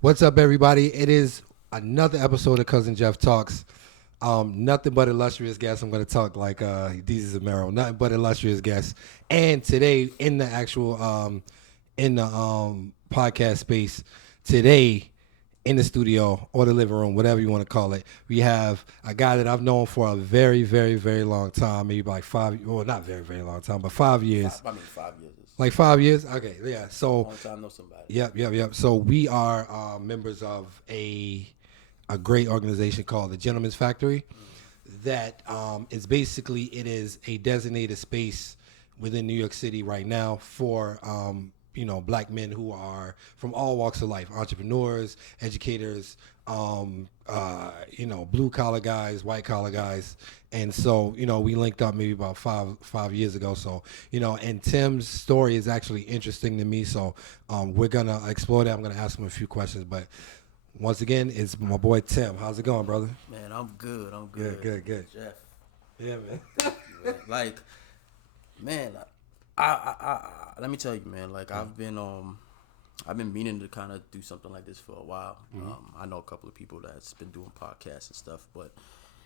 What's up, everybody? It is another episode of Cuzin Jeff Talks. Nothing but illustrious guests. I'm going to talk like Deezy Zamero. Nothing but illustrious guests. And today, in the actual podcast space, today in the studio or the living room, whatever you want to call it, we have a guy that I've known for a very, very, very long time. Maybe like not very, very long time, but 5 years. 5 years. Like 5 years? Okay, yeah. So Long time know somebody. Yep. So we are members of a great organization called the Gentleman's Factory. That is basically, it is a designated space within New York City right now for black men who are from all walks of life, entrepreneurs, educators, blue collar guys, white collar guys. And so, we linked up maybe about five years ago. So, and Tim's story is actually interesting to me. So we're going to explore that. I'm going to ask him a few questions. But once again, it's my boy Tim. How's it going, brother? Man, I'm good. Good. Jeff. Yeah, man. Like, man, I let me tell you, man. Like, I've been meaning to kind of do something like this for a while. I know a couple of people that's been doing podcasts and stuff, but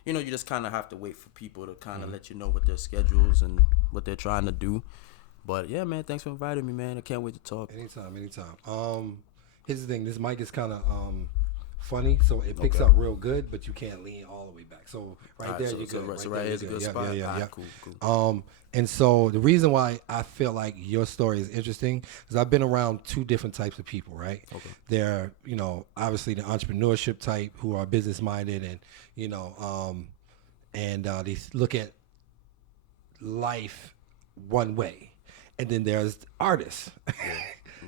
you just kind of have to wait for people to kind of let you know what their schedules and what they're trying to do. But yeah, man, thanks for inviting me, man. I can't wait to talk. Anytime. Here's the thing. This mic is kind of funny, so it picks up real good, but you can't lean all the way back. So right there, you good. So right here's a good spot. Yeah. Cool. And so the reason why I feel like your story is interesting is I've been around two different types of people, right? Okay. They're, obviously the entrepreneurship type who are business minded and, they look at life one way. And then there's artists.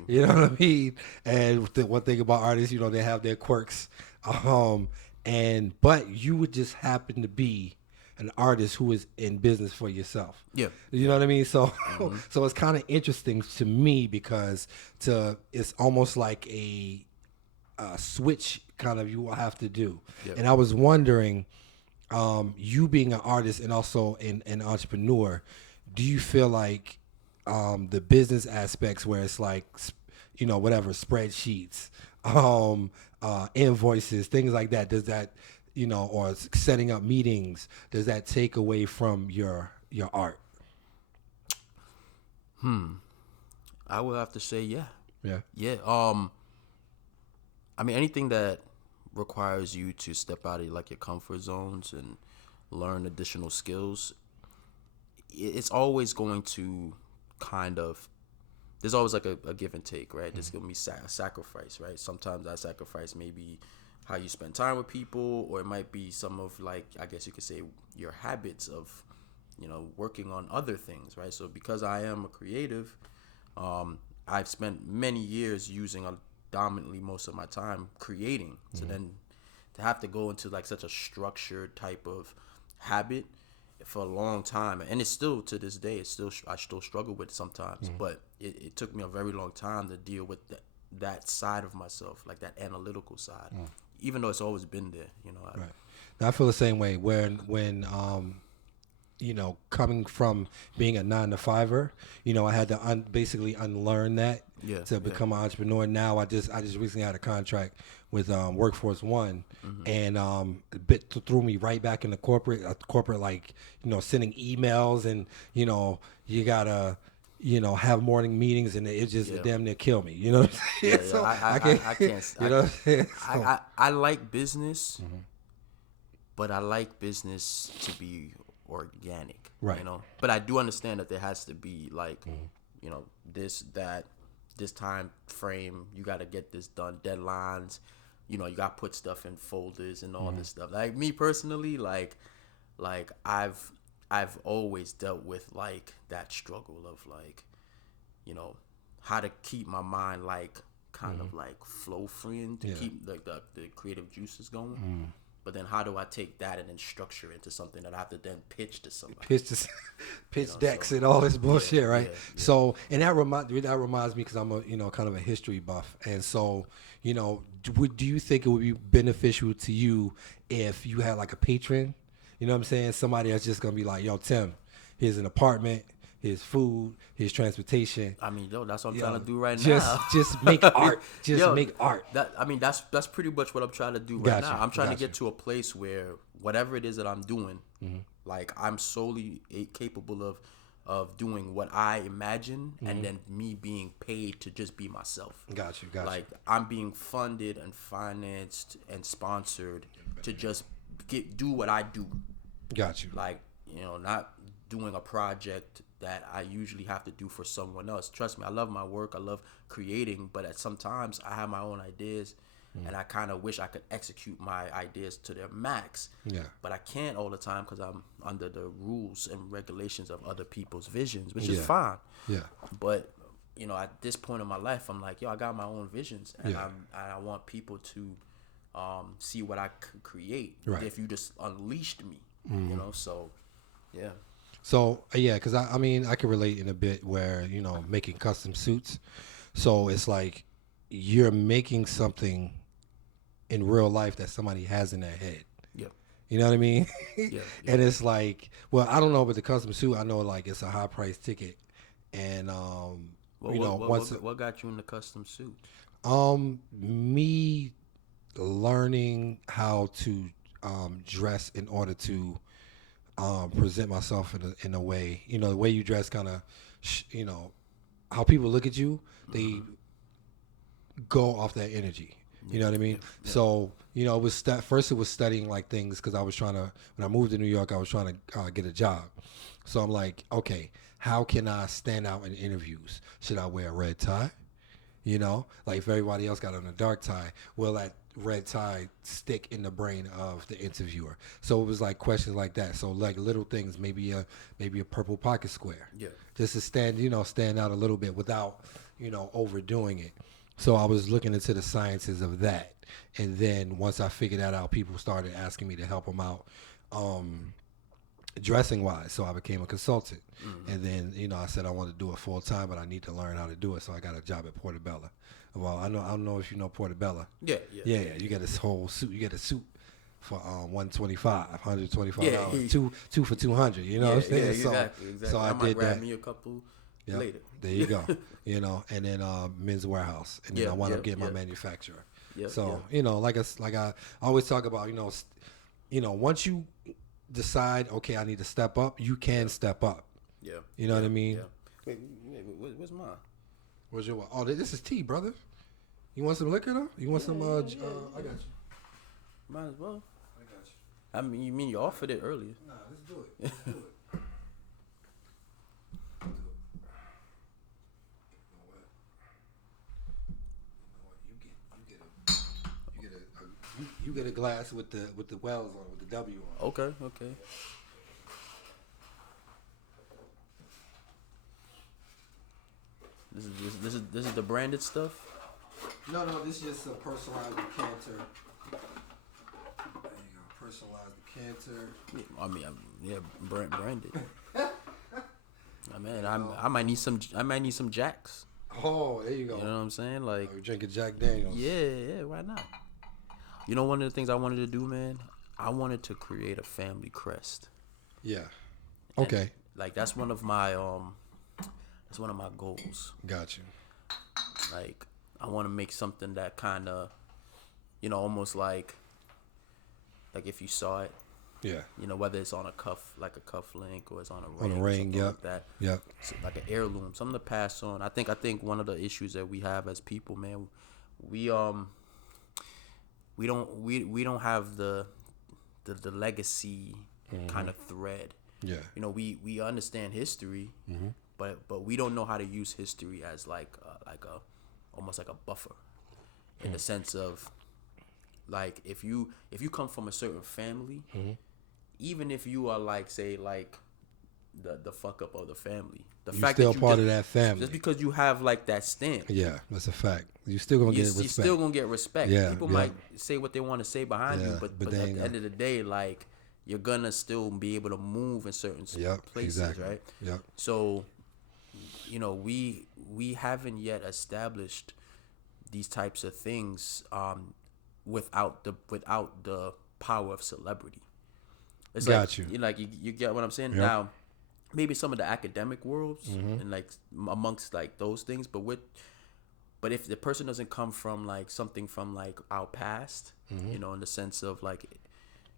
You know what I mean? And the one thing about artists, they have their quirks. But you would just happen to be an artist who is in business for yourself. Yeah. You know what I mean? So so it's kind of interesting to me because it's almost like a switch kind of you will have to do. Yep. And I was wondering, you being an artist and also an entrepreneur, do you feel like the business aspects where it's like, whatever, spreadsheets, invoices, things like that, does that, or setting up meetings, does that take away from your art? I would have to say yeah. Yeah. I mean, anything that requires you to step out of like your comfort zones and learn additional skills, it's always going to kind of, there's always like a give and take, right? There's gonna be a sacrifice, right? Sometimes that sacrifice may be how you spend time with people, or it might be some of, like, I guess you could say, your habits of working on other things, right? So because I am a creative, I've spent many years using dominantly most of my time creating. So then to have to go into like such a structured type of habit for a long time, and it's still to this day, I still struggle with it sometimes. But it took me a very long time to deal with that side of myself, like that analytical side, even though it's always been there. Right. Now, I feel the same way when coming from being a 9-to-5er, I had to basically unlearn that to become an entrepreneur. Now I just recently had a contract with Workforce One, and it threw me right back into corporate, like, sending emails, and you gotta have morning meetings, and it just damn near kill me. You know what I'm saying? Yeah, So I can't. You know what I'm saying? I like business, but I like business to be organic, right? But I do understand that there has to be like, this time frame, you got to get this done, deadlines, you got to put stuff in folders and all this stuff. Like me personally, like I've always dealt with like that struggle of like, how to keep my mind like kind of like flow free and to keep like the creative juices going. But then how do I take that and then structure it into something that I have to then pitch to somebody? Pitch decks and all this bullshit, right? Yeah. So, and that reminds me, because I'm a kind of a history buff, and so do you think it would be beneficial to you if you had like a patron? You know what I'm saying? Somebody that's just gonna be like, yo, Tim, here's an apartment. his food, his transportation. I mean, yo, that's what I'm trying to do right now. Just make art. Make art. That's pretty much what I'm trying to do right now. I'm trying to get to a place where whatever it is that I'm doing, like I'm solely capable of doing what I imagine, and then me being paid to just be myself. Got you. Like I'm being funded and financed and sponsored to just do what I do. Got you. Like, not doing a project that I usually have to do for someone else. Trust me, I love my work. I love creating, but at sometimes I have my own ideas, and I kind of wish I could execute my ideas to their max. Yeah. But I can't all the time because I'm under the rules and regulations of other people's visions, which is fine. Yeah. But at this point in my life, I'm like, I got my own visions, and I want people to see what I could create. Right. If you just unleashed me, so yeah. So yeah, because I mean I can relate in a bit where making custom suits. So it's like you're making something in real life that somebody has in their head. Yeah. You know what I mean? Yeah. And it's like, well, I don't know about the custom suit. I know like it's a high price ticket, and what got you in the custom suit? Me learning how to dress in order to present myself in a way, the way you dress kind of, how people look at you, they go off that energy. You know what I mean? Yeah. So, it was first it was studying like things because I was trying to, when I moved to New York, I was trying to get a job. So I'm like, okay, how can I stand out in interviews? Should I wear a red tie? Like if everybody else got on a dark tie, will that red tie stick in the brain of the interviewer? So it was like questions like that. So like little things, maybe a purple pocket square. Yeah. Just to stand out a little bit without, overdoing it. So I was looking into the sciences of that. And then once I figured that out, people started asking me to help them out dressing wise. So I became a consultant. And then, I said I want to do it full time, but I need to learn how to do it. So I got a job at Portobello. Well, I don't know if you know Portobello. Yeah. You get this whole suit. You get a suit for $125. Yeah. Two for $200. You know what I'm saying? Yeah, exactly. So I might did grab that. me a couple later. There you go. And then Men's Warehouse, and then I wound up getting my manufacturer. So like I always talk about, once you decide, okay, I need to step up, you can step up. Yeah. You know what I mean? Yeah. Wait, where's mine? Where's your? Oh, this is tea, brother. You want some liquor though? You want some? I got you. Might as well. I got you. I mean, you mean you offered it earlier? Nah, let's do it. Let's do it. You get a glass with the wells on, with the W on. Okay. This is the branded stuff. No, this is just a personalized decanter. There you go, personalized decanter. I mean, branded. I mean, I might need some Jacks. Oh, there you go. You know what I'm saying? Like, you're drinking Jack Daniels. Yeah, why not? One of the things I wanted to do, man, I wanted to create a family crest. Yeah. Okay. And, like that's one of my goals. Got you. Like I want to make something that kind of, almost like if you saw it. Yeah. Whether it's on a cuff, like a cuff link, or it's on a ring. On a ring, yep. Like that. Yep. So like an heirloom, something to pass on. I think one of the issues that we have as people, man, we don't have the legacy kind of thread. Yeah. We understand history, but we don't know how to use history as almost like a buffer, in the sense of like if you come from a certain family, even if you are like say like the fuck up of the family, you're fact still that part of that family, just because you have like that stamp. Yeah, that's a fact. You're still gonna get respect. You're still gonna get respect. Yeah, people might say what they want to say behind you, but at the end of the day, like you're gonna still be able to move in certain places, exactly. right? Yep. So, we haven't yet established these types of things without the power of celebrity. It's Got like, you get what I'm saying? Yep. Now, maybe some of the academic worlds and like amongst like those things, but if the person doesn't come from like something from like our past, you know, in the sense of like,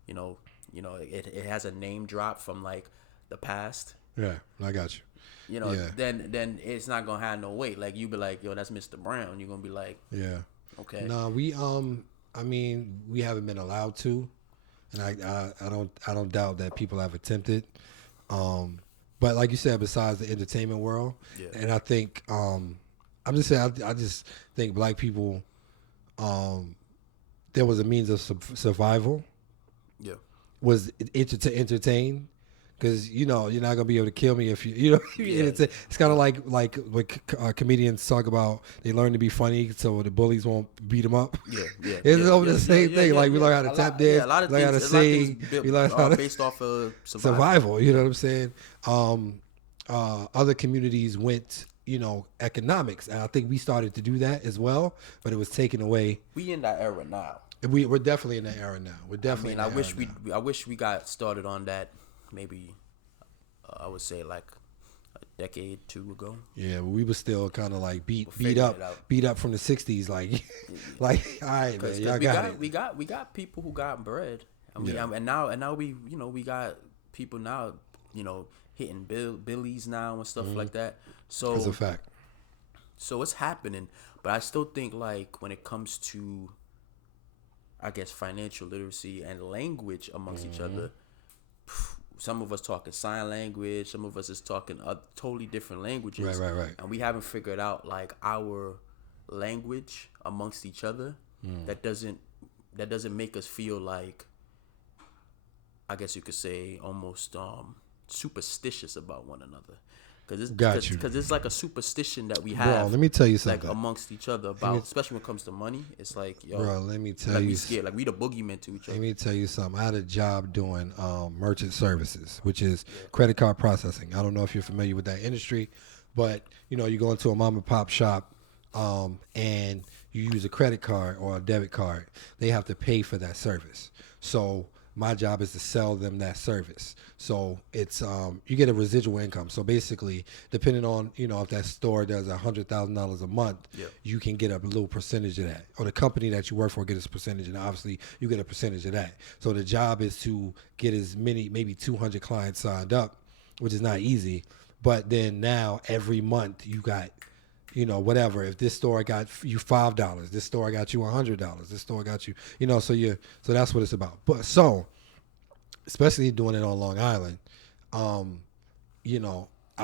you know, it has a name drop from like the past. Yeah, I got you. You know, then it's not gonna have no weight. Like you be like, yo, that's Mr. Brown. You're gonna be like, yeah, okay. No, we I mean, we haven't been allowed to, and I don't doubt that people have attempted. But like you said, besides the entertainment world, and I think I'm just saying, I just think black people, there was a means of survival. Yeah. Was to entertain. Because, you know, you're not going to be able to kill me if you know, it's kind of like what comedians talk about. They learn to be funny so the bullies won't beat them up. It's over the same thing. Like, we learn how to tap dance, learn how to sing. We learn how to based off of survival. You know what I'm saying? Other communities went, you know, economics. And I think we started to do that as well, but it was taken away. We in that era now. We're definitely in that era now. We're definitely I wish we got started on that. Maybe I would say like a decade, 2 ago. Yeah, we were still kind of like beat up from the '60s. Like, like all right, man, y'all we got people who got bread. And now we we got people now hitting billies now and stuff like that. So that's a fact. So it's happening, but I still think like when it comes to, I guess, financial literacy and language amongst each other. Some of us talking sign language. Some of us is talking totally different languages. Right. And we haven't figured out like our language amongst each other. That doesn't make us feel like, I guess you could say, almost superstitious about one another. Because it's like a superstition that we have. Bro, let me tell you something. Like amongst each other about, especially when it comes to money. It's like, yo, bro, let me tell like you. We scared, like we the boogeyman to each other. Let me tell you something. I had a job doing merchant services, which is credit card processing. I don't know if you're familiar with that industry, but you know, you go into a mom and pop shop, and you use a credit card or a debit card. They have to pay for that service. So my job is to sell them that service. So it's you get a residual income. So basically, depending on if that store does $100,000 a month, you can get a little percentage of that, or the company that you work for gets a percentage, and obviously you get a percentage of that. So the job is to get as many, maybe 200 clients signed up, which is not easy. But then now every month you got, whatever. If this store got you $5, this store got you $100, this store got you, so that's what it's about. But so, especially doing it on Long Island, I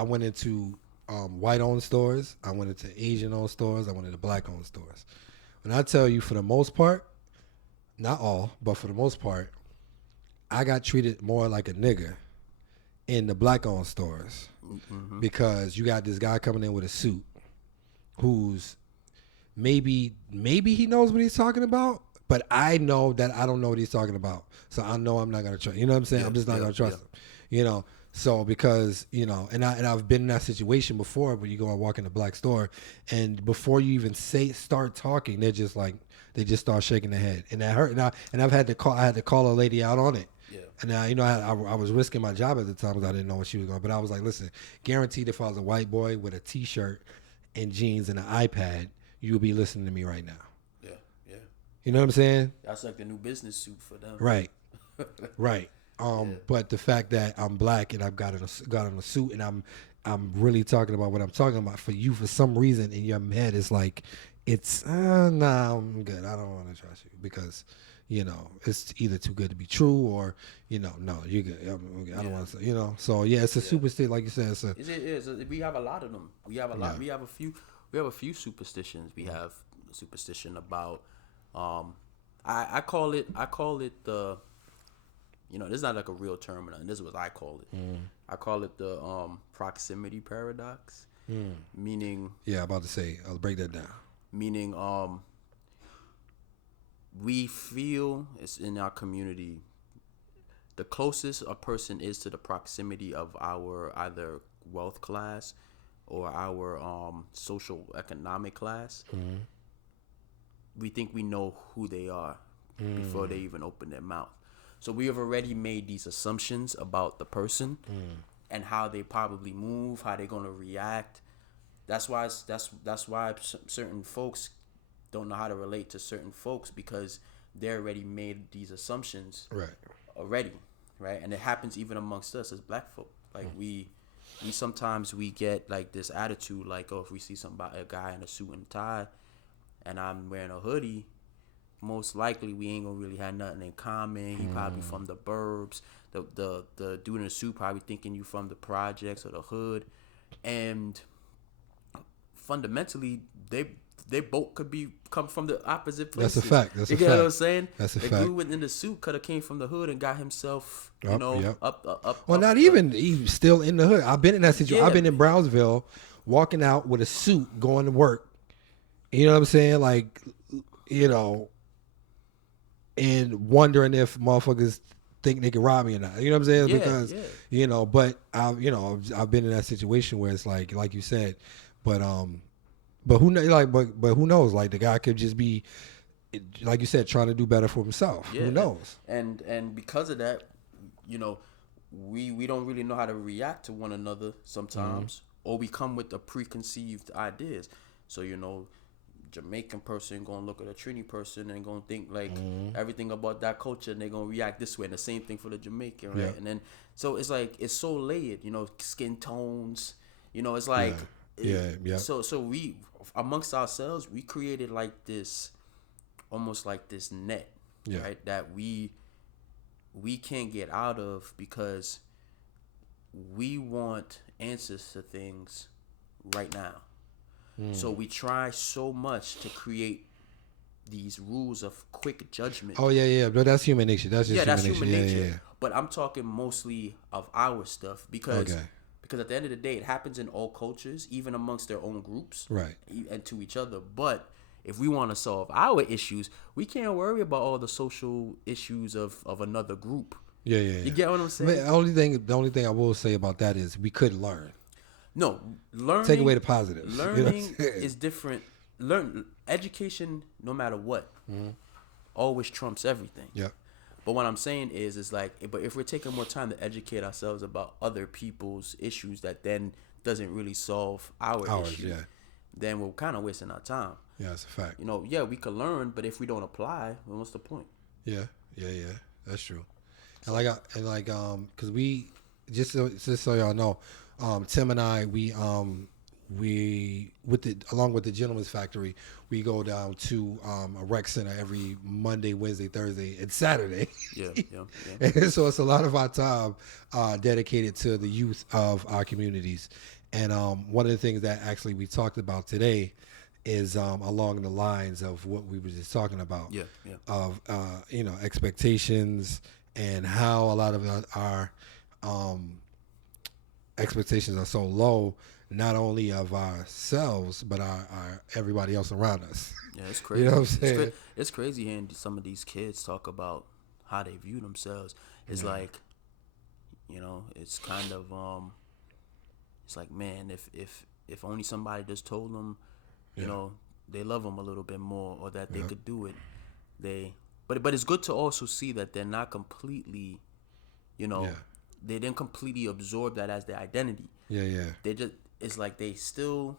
went into white-owned stores, I went into Asian-owned stores, I went into black-owned stores. When I tell you, for the most part, not all, but for the most part, I got treated more like a nigga in the black-owned stores because you got this guy coming in with a suit who's maybe he knows what he's talking about, but I know that I don't know what he's talking about. So I know I'm not going to trust. You know what I'm saying? I'm just not going to trust him. So because, and I've been in that situation before where you go and walk in a black store, and before you even start talking, they just start shaking their head. And that hurt. And I had to call a lady out on it. Yeah. And I was risking my job at the time because I didn't know what she was going. But I was like, listen, guaranteed if I was a white boy with a T-shirt and jeans and an iPad, you would be listening to me right now. Yeah. You know what I'm saying? That's like the new business suit for them. Right. But the fact that I'm black and I've got on a suit and I'm really talking about what I'm talking about, for you, for some reason in your head, it's like, nah, I'm good. I don't want to trust you because, it's either too good to be true or, no, you're good. I don't want to say, So yeah, it's a superstition, like you said. It is. We have a lot of them. We have a lot. We have a few. We have a few superstitions. We have a superstition about. I call it the. This is not like a real term, and this is what I call it. I call it the proximity paradox. Meaning. Yeah, I'm about to say. I'll break that down. Meaning, we feel it's in our community. The closest a person is to the proximity of our either wealth class or our social economic class, we think we know who they are before they even open their mouth. So we have already made these assumptions about the person, and how they probably move, how they're gonna react. That's why certain folks don't know how to relate to certain folks, because they already made these assumptions already, right? And it happens even amongst us as black folk. Like we sometimes we get like this attitude, like, oh, if we see a guy in a suit and tie, and I'm wearing a hoodie, most likely we ain't gonna really have nothing in common. He probably from the burbs. The dude in the suit probably thinking you from the projects or the hood, and fundamentally they both could come from the opposite places. That's a fact. That's you a get fact. what I'm saying? That's a the fact. dude in the suit could have came from the hood and got himself, up. Well, not even he's still in the hood. I've been in that situation. Yeah. I've been in Brownsville, walking out with a suit, going to work. You know what I'm saying? Like, you know, and wondering if motherfuckers think they can rob me or not. You know what I'm saying? Because you know, but I've been in that situation where it's like you said, but who knows? Like the guy could just be, like you said, trying to do better for himself. Yeah. Who knows? And because of that, you know, we don't really know how to react to one another sometimes, or we come with the preconceived ideas. So, you know, Jamaican person gonna look at a Trini person and gonna think like everything about that culture, and they're gonna react this way, and the same thing for the Jamaican, right? Yeah. And then so it's like it's so layered, you know, skin tones, you know, it's like So we amongst ourselves we created like this, almost like this net, right? That we can't get out of, because we want answers to things right now. So we try so much to create these rules of quick judgment. Oh yeah, but that's human nature. That's just human nature. Yeah. But I'm talking mostly of our stuff, because at the end of the day, it happens in all cultures, even amongst their own groups, right, and to each other. But if we want to solve our issues, we can't worry about all the social issues of another group. Yeah. You get what I'm saying? The only thing I will say about that is we could learn. No, learning. Take away the positives. Learning is different. Education, no matter what, always trumps everything. Yeah. But what I'm saying is like, but if we're taking more time to educate ourselves about other people's issues that then doesn't really solve our issue, then we're kind of wasting our time. Yeah, that's a fact. You know, we could learn, but if we don't apply, then what's the point? Yeah, that's true. And because we just so y'all know. Tim and I, we along with the Gentleman's Factory, we go down to a rec center every Monday, Wednesday, Thursday, and Saturday. Yeah. And so it's a lot of our time dedicated to the youth of our communities. And one of the things that actually we talked about today is along the lines of what we were just talking about. Yeah. Of expectations, and how a lot of our expectations are so low, not only of ourselves but our everybody else around us. Yeah, it's crazy. You know what I'm saying? It's crazy hearing some of these kids talk about how they view themselves. It's like, you know, it's kind of it's like, man, if only somebody just told them, you know, they love them a little bit more, or that they could do it. But it's good to also see that they're not completely, you know, they didn't completely absorb that as their identity. Yeah. They just, it's like they still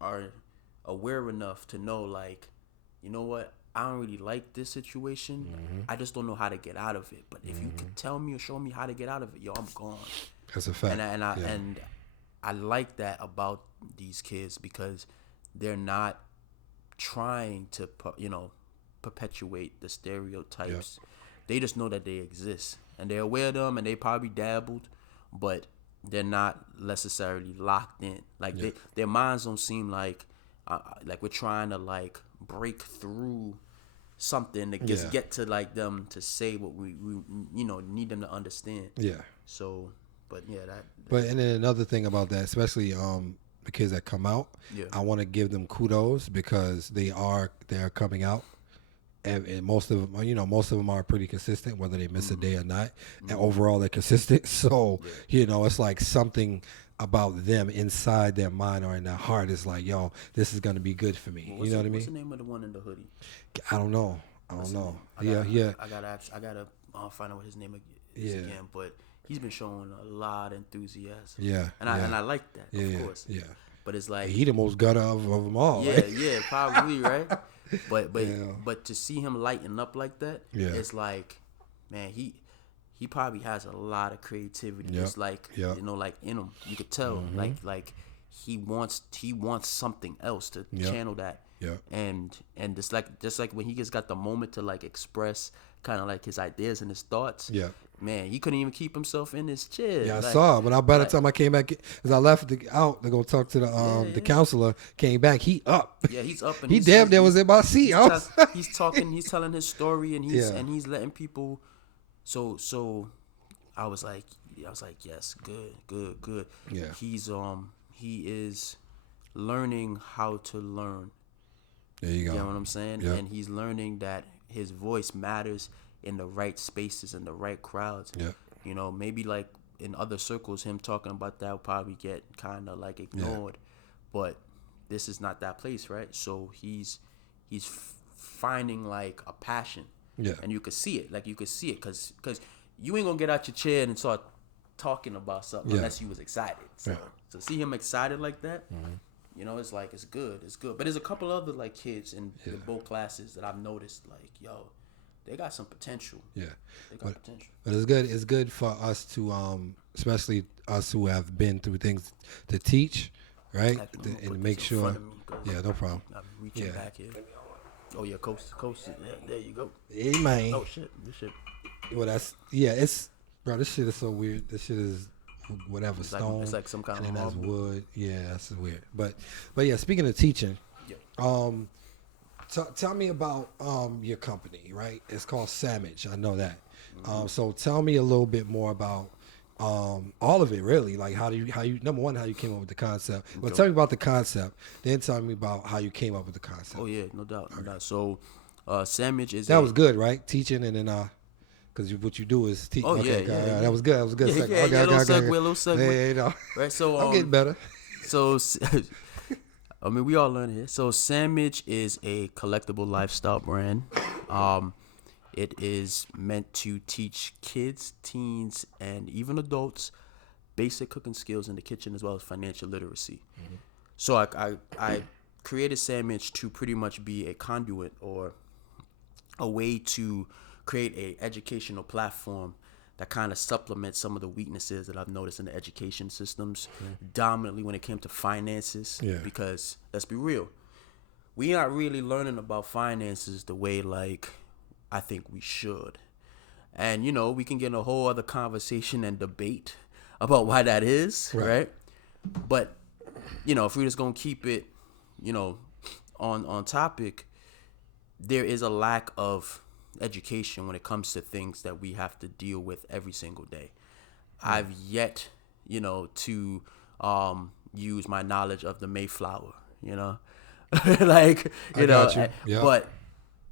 are aware enough to know, like, you know what, I don't really like this situation. I just don't know how to get out of it. But if you could tell me or show me how to get out of it, yo, I'm gone. That's a fact. And I like that about these kids, because they're not trying to, you know, perpetuate the stereotypes. They just know that they exist, and they're aware of them, and they probably dabbled, but they're not necessarily locked in. Like their minds don't seem like we're trying to like break through something to get to like them to say what we you know need them to understand. Yeah. So, but yeah, But and then another thing about that, especially the kids that come out, I want to give them kudos, because they're coming out. And most of them are pretty consistent, whether they miss a day or not. And overall, they're consistent. So, you know, it's like something about them inside their mind or in their heart is like, yo, this is going to be good for me. You know what I mean? What's the name of the one in the hoodie? I don't know. I gotta find out what his name is again. But he's been showing a lot of enthusiasm. Yeah, and I like that, of course. Yeah. But it's like He the most gutter of them all. yeah, Right? yeah, probably right. But Yeah. but to see him lighten up like that, Yeah. it's like, man, he probably has a lot of creativity. Yep. It's like Yep. you know, like in him, you could tell, like he wants something else to channel that. Yeah. And just like when he just got the moment to like express kind of like his ideas and his thoughts. Yeah. Man, he couldn't even keep himself in his chair. Yeah, I like, saw. But by the time I came back, as I left out to go talk to the counselor, came back. He up. Yeah, he's up, and he damn near was in my seat. He's talking. He's telling his story, and he's letting people. So, I was like, yes, good. Yeah. He is learning how to learn. There you go. You know what I'm saying? Yep. And he's learning that his voice matters in the right spaces and the right crowds. Yeah. You know, maybe like in other circles, him talking about that will probably get kind of like ignored, but this is not that place, right? So he's finding like a passion. Yeah. And you could see it, because you ain't gonna get out your chair and start talking about something unless you was excited. So to see him excited like that. You know, it's like it's good. But there's a couple other like kids in both classes that I've noticed, like, yo, they got some potential. Yeah, they got potential. But it's good. It's good for us to, especially us who have been through things, to teach, right, and make sure. Yeah, no problem. I'm reaching back here. Oh yeah, coast. Yeah, there you go. Hey man. Oh shit, this shit. Well, it's bro. This shit is so weird. This shit is. Whatever, it's stone, it's like some kind and of then that's marble. wood. Yeah, that's weird. But yeah, speaking of teaching, tell me about your company, right? It's called Sandwich. I know that. So tell me a little bit more about all of it, really. Like how you number one, how you came up with the concept. Well, tell me about the concept. Then tell me about how you came up with the concept. Oh yeah, no doubt. So, Sandwich is was good, right? Teaching and then because what you do is teach. Oh okay, yeah. That was good. Yeah, little segue. Yeah, you know. Right. So I'm getting better. So, I mean, we all learn here. So, Sandwich is a collectible lifestyle brand. It is meant to teach kids, teens, and even adults basic cooking skills in the kitchen as well as financial literacy. Mm-hmm. So, I created Sandwich to pretty much be a conduit or a way to create a educational platform that kind of supplements some of the weaknesses that I've noticed in the education systems, dominantly when it came to finances. Yeah. Because let's be real, we aren't really learning about finances the way like I think we should. And you know, we can get in a whole other conversation and debate about why that is, right? But you know, if we're just gonna keep it, you know, on topic, there is a lack of education when it comes to things that we have to deal with every single day. I've yet, you know, to use my knowledge of the Mayflower, you know, like you know. Yep. But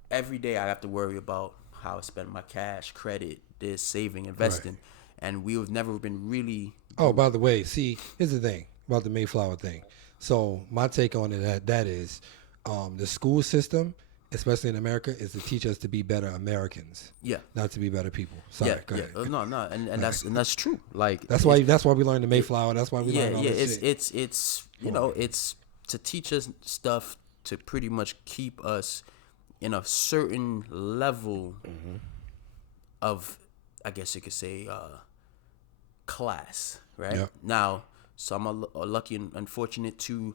every day I have to worry about how I spend my cash, credit, this, saving, investing, and we've never been really. Oh, by the way, see, here's the thing about the Mayflower thing. So my take on it that is the school system, especially in America, is to teach us to be better Americans. Yeah. Not to be better people. Sorry. Yeah. Go ahead. No. And that's true. Like that's why we learned the Mayflower. That's why we learned all this shit. It's you know, it's to teach us stuff to pretty much keep us in a certain level of, I guess you could say, class, right? Yep. Now, some are lucky and unfortunate to,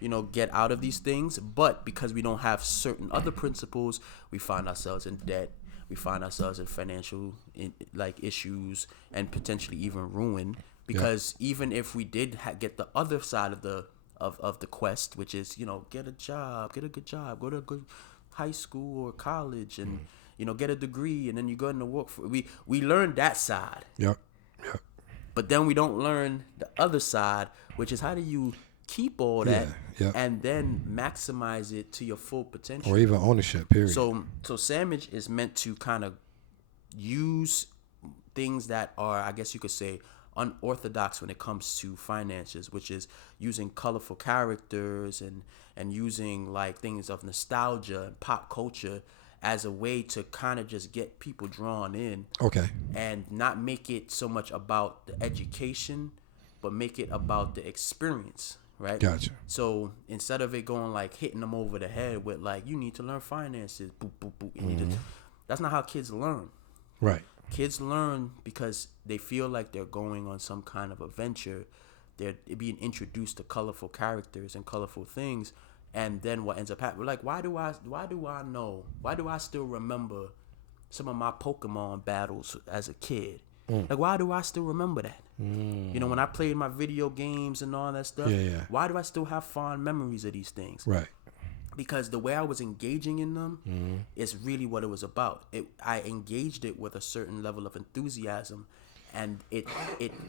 you know, get out of these things, but because we don't have certain other principles, we find ourselves in debt, we find ourselves in financial issues, and potentially even ruin. Because even if we did get the other side of the quest, which is, you know, get a job, get a good job, go to a good high school or college, and you know, get a degree, and then you go into work for. We learn that side. Yep. But then we don't learn the other side, which is how do you keep all that and then maximize it to your full potential, or even ownership. Period. So Sandwich is meant to kind of use things that are, I guess you could say, unorthodox when it comes to finances, which is using colorful characters and using like things of nostalgia and pop culture, as a way to kind of just get people drawn in. Okay. And not make it so much about the education, but make it about the experience, right? Gotcha. So instead of it going like hitting them over the head with like, you need to learn finances, boop, boop, boop. That's not how kids learn. Right. Kids learn because they feel like they're going on some kind of adventure. They're being introduced to colorful characters and colorful things. And then what ends up happening, like, why do I still remember some of my Pokemon battles as a kid? Like, why do I still remember that? You know, when I played my video games and all that stuff, why do I still have fond memories of these things? Right. Because the way I was engaging in them is really what it was about. I engaged it with a certain level of enthusiasm, and it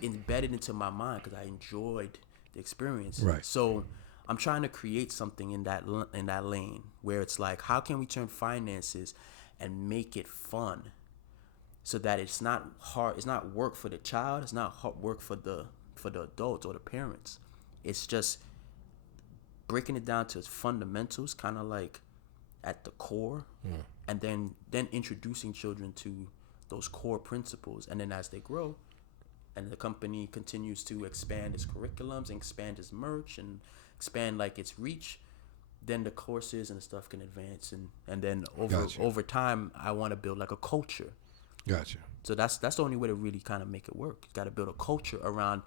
embedded into my mind because I enjoyed the experience. Right. So I'm trying to create something in that lane where it's like, how can we turn finances and make it fun, so that it's not hard, it's not work for the child, it's not hard work for the adults or the parents. It's just breaking it down to its fundamentals, kind of like at the core, and then introducing children to those core principles. And then as they grow and the company continues to expand its curriculums and expand its merch and expand like its reach, then the courses and the stuff can advance, and then over time I want to build like a culture. Gotcha. So that's the only way to really kind of make it work. You got to build a culture around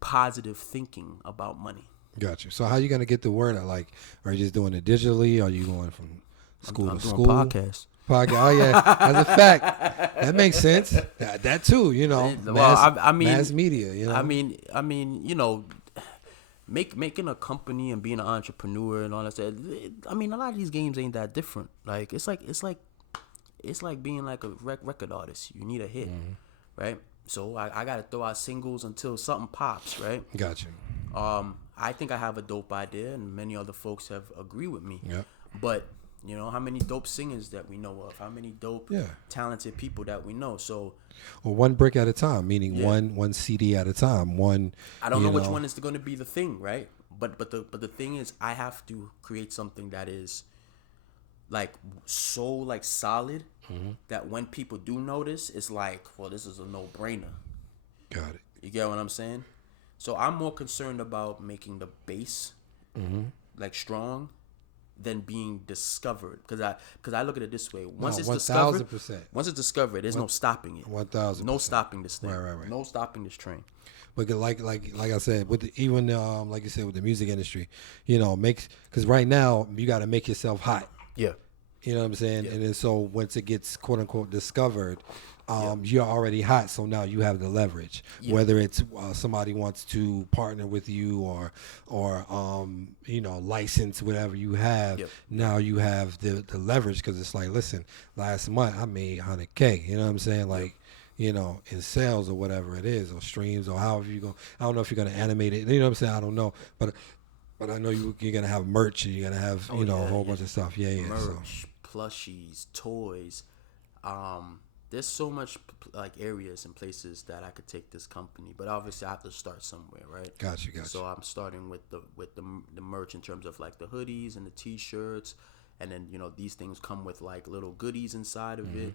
positive thinking about money. Gotcha. So how you gonna get the word out? Like, are you just doing it digitally? Are you going from school I'm to doing school? Podcast. Oh yeah, as a fact, that makes sense. That too, you know. Mass media. You know. I mean, you know, making a company and being an entrepreneur and all that stuff. I mean, a lot of these games ain't that different. Like it's like being like a record artist. You need a hit, right? So I gotta throw out singles until something pops, right? Gotcha. I think I have a dope idea, and many other folks have agreed with me. Yeah. But you know, how many dope singers that we know of? How many dope, talented people that we know? So, well, one brick at a time, meaning one CD at a time. I don't know which one is going to be the thing, right? But the thing is, I have to create something that is like so like solid that when people do notice, it's like, well, this is a no-brainer. Got it. You get what I'm saying? So I'm more concerned about making the base like strong than being discovered, because I look at it this way: once it's discovered, 1000%. There's no stopping it. 1000%. No stopping this thing. Right. No stopping this train. But like I said, with even like you said with the music industry, you know, because right now you got to make yourself hot. Yeah. You know what I'm saying? Yeah. And then so once it gets quote unquote discovered, you're already hot, so now you have the leverage. Yeah. Whether it's somebody wants to partner with you or you know, license whatever you have, now you have the leverage, because it's like, listen, last month I made $100K. You know what I'm saying? Like, you know, in sales or whatever it is, or streams, or however you go. I don't know if you're gonna animate it. You know what I'm saying? I don't know, but I know you're gonna have merch, and you're gonna have a whole bunch of stuff. Merch, plushies, toys. There's so much like areas and places that I could take this company, but obviously I have to start somewhere, right? Gotcha. So I'm starting with the merch in terms of like the hoodies and the t-shirts, and then, you know, these things come with like little goodies inside of it,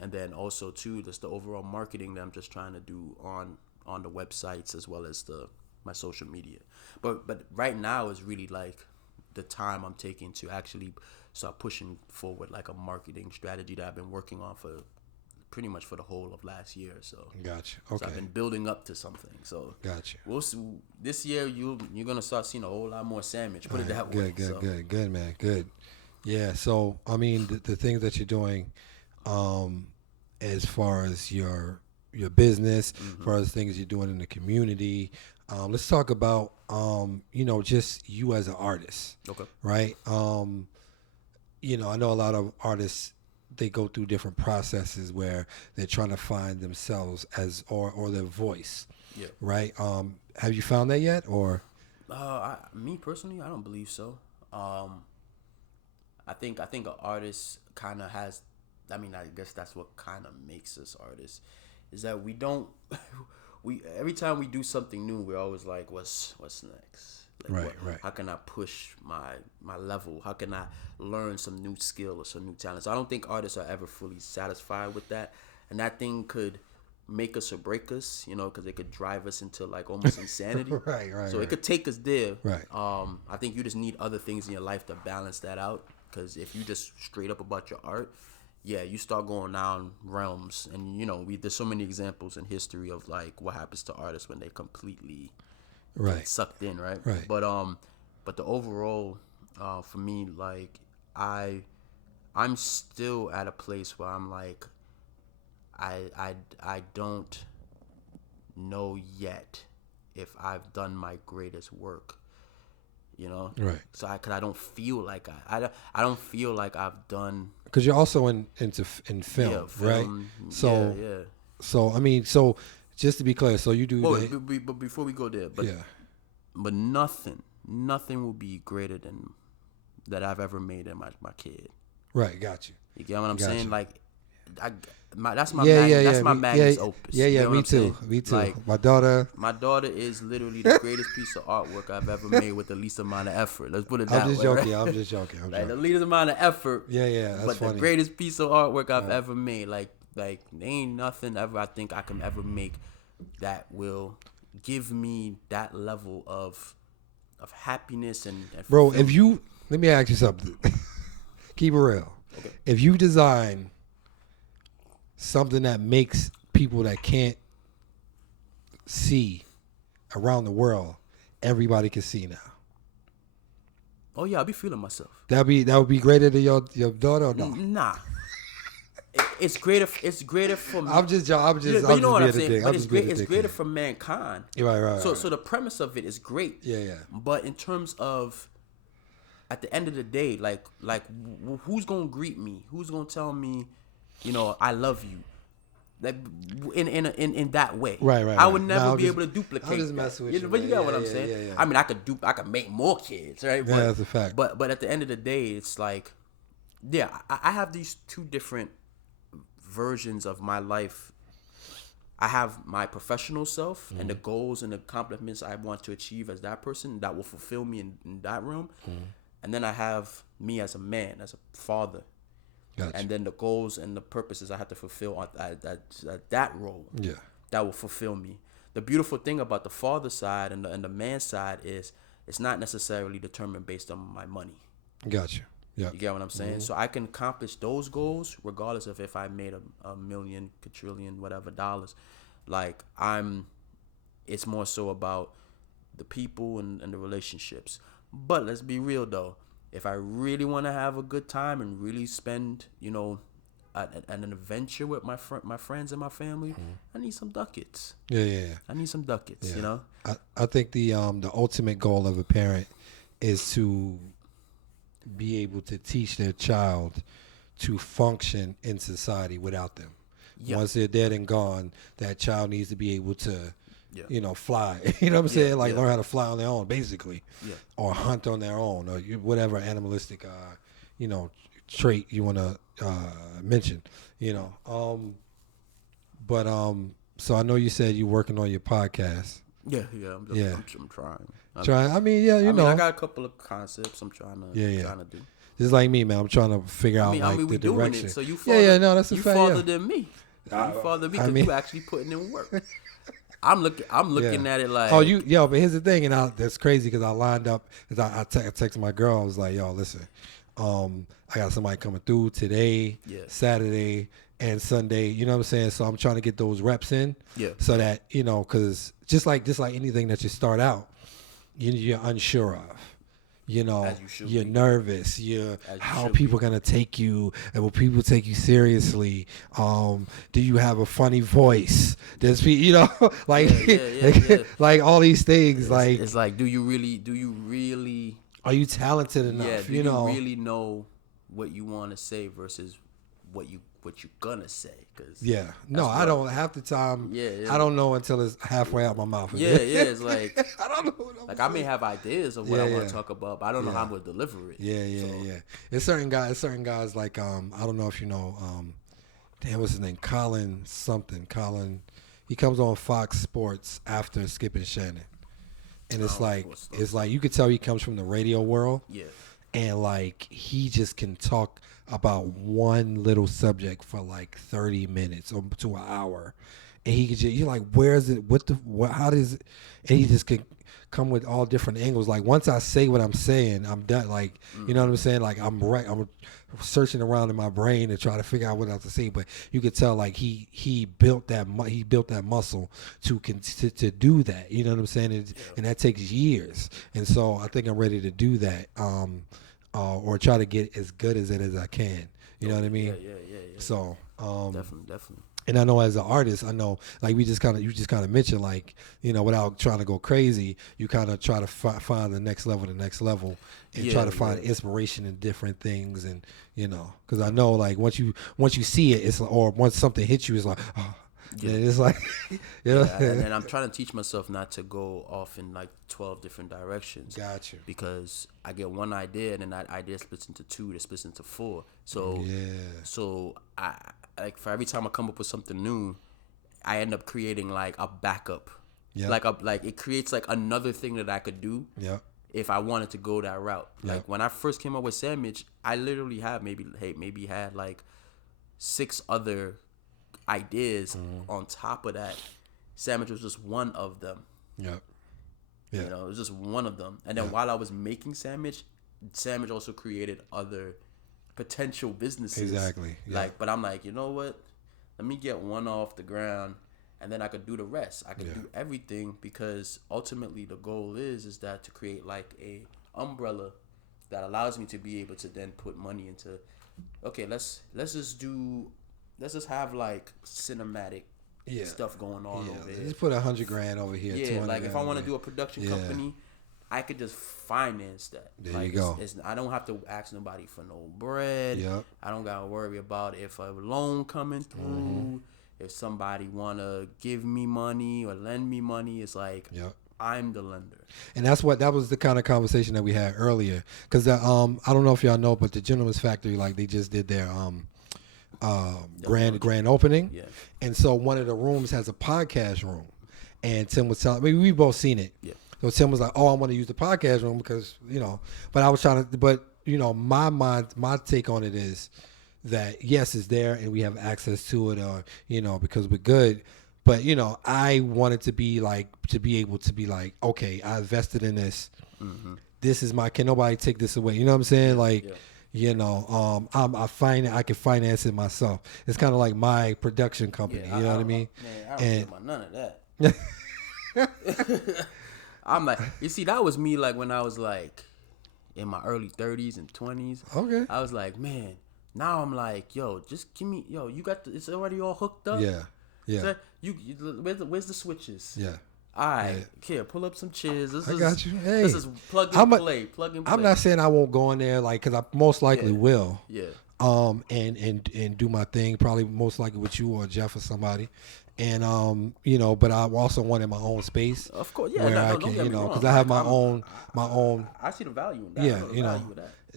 and then also too, just the overall marketing that I'm just trying to do on the websites as well as my social media. But right now is really like the time I'm taking to actually start pushing forward like a marketing strategy that I've been working on for pretty much for the whole of last year. So gotcha. Okay. So I've been building up to something. So gotcha. We'll see, this year you're gonna start seeing a whole lot more sandwich. Put it that way. Good, man. Good. Yeah. So I mean, the things that you're doing, as far as your business, as far as things you're doing in the community. Let's talk about you know, just you as an artist. Okay. Right. You know, I know a lot of artists, they go through different processes where they're trying to find themselves as or their voice. Yeah. Right. Have you found that yet, or? Me personally, I don't believe so. I think an artist kind of has. I mean, I guess that's what kind of makes us artists, is that we don't. Every time we do something new, we're always like, what's next? Like right. how can I push my level? How can I learn some new skill or some new talents? I don't think artists are ever fully satisfied with that, and that thing could make us or break us, because it could drive us into like almost insanity. Right. So it could take us there. Right. I think you just need other things in your life to balance that out. Because if you just straight up about your art, yeah, you start going down realms, and there's so many examples in history of like what happens to artists when they completely get sucked in, right? Right. But the overall, for me, like I'm still at a place where I'm like, I don't know yet if I've done my greatest work, Right. So cause I don't feel like I don't feel like I've done. Because you're also in film, right? So yeah. So I mean, so just to be clear, so you do. But before we go there, but nothing will be greater than that I've ever made in my kid. Right, got you. You get what I'm saying? You. Like, that's my magnus opus. Yeah, me too. Like, my daughter is literally the greatest piece of artwork I've ever made with the least amount of effort. Let's put it that way. I'm just joking. Like the least amount of effort. Yeah, that's but funny. The greatest piece of artwork I've ever made. Like there ain't nothing ever I think I can ever make that will give me that level of happiness and bro. Let me ask you something. Keep it real. Okay. If you design something that makes people that can't see around the world, everybody can see now. Oh yeah, I'll be feeling myself. That would be greater than your daughter or no? Nah. It's greater for me. I'm just you know what I'm saying? But it's greater for mankind. Right. So the premise of it is great. Yeah. But in terms of at the end of the day, like who's gonna greet me? Who's gonna tell me, I love you? Like in that way. Right. I would never be able to duplicate. I'm just messing with you. But you get what I'm saying? Yeah. I mean, I could make more kids, right? Yeah, that's a fact. But at the end of the day, it's like, yeah, I have these two different versions of my life. I have my professional self and the goals and the accomplishments I want to achieve as that person that will fulfill me in that realm. And then I have me as a man, as a father. Gotcha. And then the goals and the purposes I have to fulfill at that role. Yeah. That will fulfill me. The beautiful thing about the father side and the man side is it's not necessarily determined based on my money. Gotcha. Yeah. You get what I'm saying? So I can accomplish those goals regardless of if I made a million, quadrillion, whatever dollars. Like it's more so about the people and the relationships. But let's be real though. If I really want to have a good time and really spend, an adventure with my friends and my family, I need some ducats. Yeah. I need some ducats. Yeah. I think the ultimate goal of a parent is to be able to teach their child to function in society without them. Yep. Once they're dead and gone, that child needs to be able to, fly. You know what I'm saying? Like learn how to fly on their own, basically, or hunt on their own, or whatever animalistic, trait you want to mention. So I know you said you're working on your podcast. Yeah. I'm trying. I got a couple of concepts I'm trying to do. Just like me, man. I'm trying to figure out the direction. It, so you that's a fact. You farther than me. You farther than me because you actually putting in work. I'm looking at it like. But here's the thing, and that's crazy because I lined up. I texted my girl. I was like, yo, listen, I got somebody coming through today, Saturday, and Sunday. You know what I'm saying? So I'm trying to get those reps in. Yeah. So that because just like anything that you start out, you're unsure of. You're nervous. How people gonna take you, and will people take you seriously? Do you have a funny voice? There's like all these things. It's like, do you really? Are you talented enough? Yeah. Do you really know what you want to say versus what you're gonna say? I don't. Half the time, I don't know until it's halfway out my mouth. It's like I don't know what I'm saying. I may have ideas of what I want to talk about, but I don't know how I'm gonna deliver it. Yeah. There's certain guys like I don't know if you know what's his name? Colin something. Colin, he comes on Fox Sports after Skip and Shannon. and it's like you could tell he comes from the radio world. Yeah. And like he just can talk about one little subject for like 30 minutes or to an hour, and he could just, you're like, where is it? How does it? And he just could come with all different angles. Like once I say what I'm saying, I'm done. Like you know what I'm saying? Like I'm searching around in my brain to try to figure out what else to say. But you could tell like he built that muscle to do that. You know what I'm saying? And that takes years. And so I think I'm ready to do that. Or try to get as good as it as I can. You know what I mean? Yeah. So Definitely. And I know as an artist, I know like you just kind of mentioned, like, you know, without trying to go crazy, you kind of try to find the next level, and try to find inspiration in different things, and you know, because I know like once you see it, it's or once something hits you, it's like. Oh, yeah, it's like, you know? And I'm trying to teach myself not to go off in like 12 different directions. Gotcha. Because I get one idea, and then that idea splits into 2, that splits into 4. So, so I like for every time I come up with something new, I end up creating like a backup. Yeah. Like it creates like another thing that I could do. Yeah. If I wanted to go that route. Yeah. Like when I first came up with Sandwich, I literally had maybe had like 6 other ideas on top of that. Sandwich was just one of them. Yeah. You know, it was just one of them. And then while I was making Sandwich also created other potential businesses. Exactly. Yeah. Like, but I'm like, you know what? Let me get one off the ground, and then I could do the rest. I could do everything, because ultimately the goal is that to create like a umbrella that allows me to be able to then put money into. Okay, let's just have like cinematic stuff going on over here. Just put $100,000 over here. Yeah, like if I want to do a production company, I could just finance that. There like, you go. I don't have to ask nobody for no bread. Yep. I don't gotta worry about if a loan coming through. If somebody wanna give me money or lend me money, it's like I'm the lender. And that was the kind of conversation that we had earlier. Because I don't know if y'all know, but the Gentleman's Factory, like they just did their grand opening, and so one of the rooms has a podcast room, and Tim was telling me, we both seen it. So Tim was like, "Oh, I want to use the podcast room because you know," but I was trying to, but you know, my take on it is that yes, it's there and we have access to it, or you know, because we're good. But you know, I wanted to be able to be like, okay, I invested in this. This is can nobody take this away? You know what I'm saying? You know, I can finance it myself. It's kind of like my production company. You know what I mean? Man, I don't care about none of that. I'm like, you see, that was me like when I was like in my early 30s and 20s. Okay. I was like, man, now I'm like, yo, just give me, you got it's already all hooked up. Yeah. So where's the switches? Yeah. All right, here, pull up some chairs. I got you. Hey, this is plug and play. I'm not saying I won't go in there, like, because I most likely will. Yeah. And do my thing, probably most likely with you or Jeff or somebody. And you know, but I also wanted my own space. Of course, yeah. Where I can, you know, because I have my own. I see the value in that. Yeah, you know.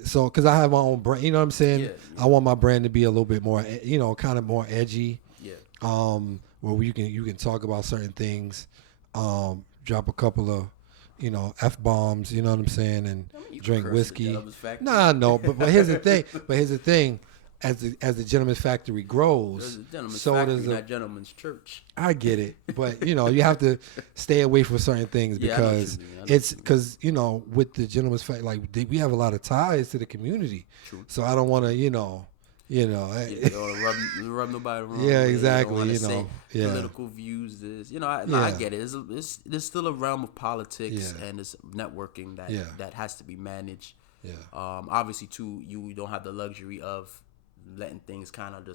So, because I have my own brand, you know what I'm saying? Yeah. I want my brand to be a little bit more, you know, kind of more edgy. Yeah. Where you can talk about certain things, drop a couple of, you know, F-bombs, you know what I'm saying, and drink whiskey. Nah, no, but here's the thing. As the Gentleman's Factory grows, so does the Gentleman's Church. I get it, but you know, you have to stay away from certain things because because you know, with the Gentleman's Factory, like we have a lot of ties to the community. True. So I don't want to, you don't rub nobody wrong. Yeah, exactly. You know, political views. I get it. There's still a realm of politics and this networking that has to be managed. Yeah. Obviously, too, you don't have the luxury of letting things kind of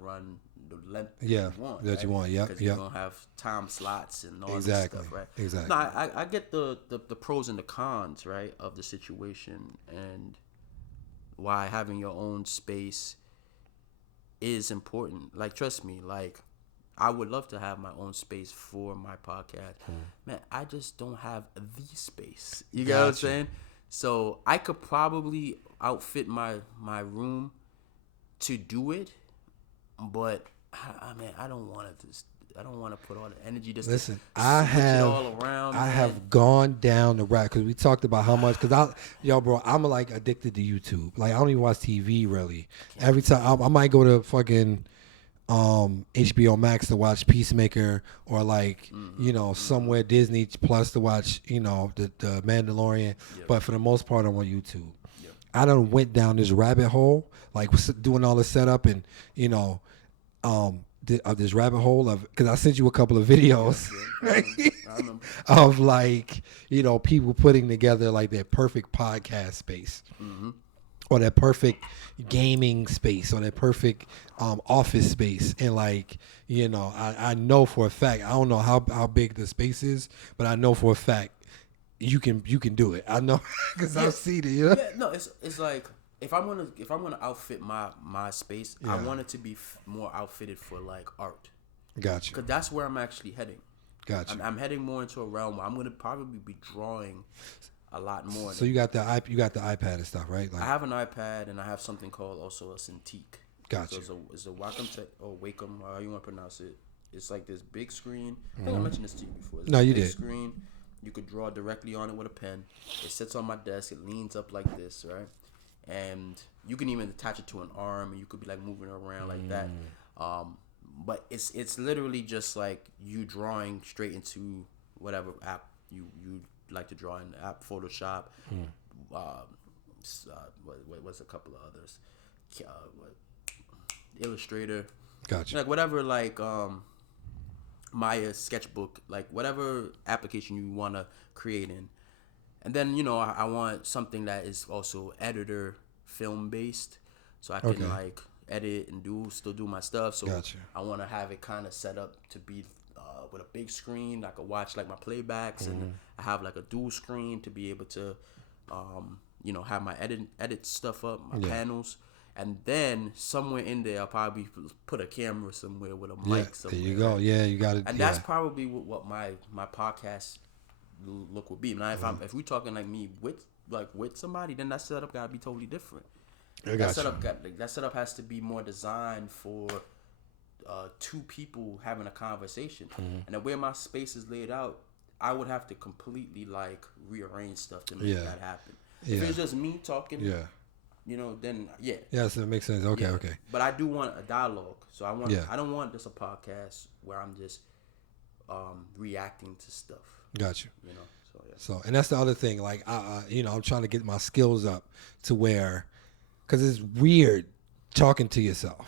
run the length you want. That you want. Because you're gonna have time slots and all this stuff, right? Exactly. No, I get the pros and the cons, right, of the situation, and why having your own space is important. Like, trust me, like, I would love to have my own space for my podcast. Man, I just don't have the space. You get what I'm saying? So I could probably outfit my room to do it, but I mean, I don't want it to. I don't want to put all the energy. Just listen, to I switch it all around. I have gone down the rack because we talked about how much. Because bro, I'm like addicted to YouTube. Like I don't even watch TV really. Every time I might go to fucking HBO Max to watch Peacemaker, or like somewhere Disney Plus to watch the Mandalorian. Yep. But for the most part, I'm on YouTube. Yep. I done went down this rabbit hole, like doing all the setup and of this rabbit hole of, because I sent you a couple of videos I remember. of like people putting together like their perfect podcast space. Mm-hmm. Or that perfect gaming space, or that perfect office space. And like, I know for a fact, I don't know how big the space is, but I know for a fact you can do it. I know because I've seen it. Yeah, no, it's like if I'm gonna outfit my space, I want it to be more outfitted for like art. Gotcha. Because that's where I'm actually heading. Gotcha. I'm heading more into a realm where I'm gonna probably be drawing a lot more. So you got the iPad and stuff, right? Like, I have an iPad and I have something called also a Cintiq. Gotcha. So it's a Wacom, how you want to pronounce it. It's like this big screen. I think I mentioned this to you before. It's you big did. Screen. You could draw directly on it with a pen. It sits on my desk. It leans up like this, right? And you can even attach it to an arm, and you could be like moving it around like that. But it's literally just like you drawing straight into whatever app you like to draw in, the app Photoshop. What's a couple of others? Illustrator. Gotcha. Like whatever, like Maya, Sketchbook, like whatever application you want to create in. And then I want something that is also editor film based, so I can like edit and still do my stuff. So gotcha. I want to have it kind of set up to be with a big screen. I could watch like my playbacks, and I have like a dual screen to be able to have my edit stuff up, my panels. And then somewhere in there, I'll probably put a camera somewhere with a mic somewhere. There you go. Yeah, you got it. And that's probably what my podcast look would be. Now, if we're talking like me with somebody, then that setup gotta be totally different. That setup has to be more designed for two people having a conversation. And the way my space is laid out, I would have to completely like rearrange stuff to make that happen. If it's just me talking, then so it makes sense. Okay. But I do want a dialogue, so I don't want just a podcast where I'm just reacting to stuff. Gotcha. So and that's the other thing. Like I'm trying to get my skills up to where, because it's weird talking to yourself,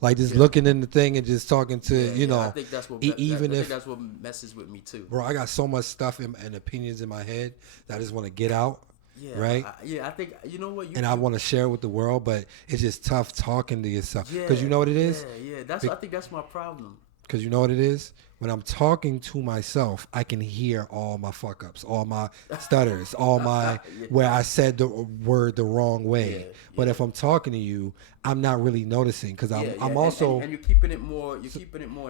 like just looking in the thing and just talking to I think that's what that's what messes with me too. Bro, I got so much stuff and opinions in my head that I just want to get out. Yeah, right. I think I want to share it with the world, but it's just tough talking to yourself because you know what it is. I think that's my problem. Because you know what it is? When I'm talking to myself, I can hear all my fuck ups, all my stutters, all my where I said the word the wrong way. But if I'm talking to you, I'm not really noticing because I'm also and you're keeping it more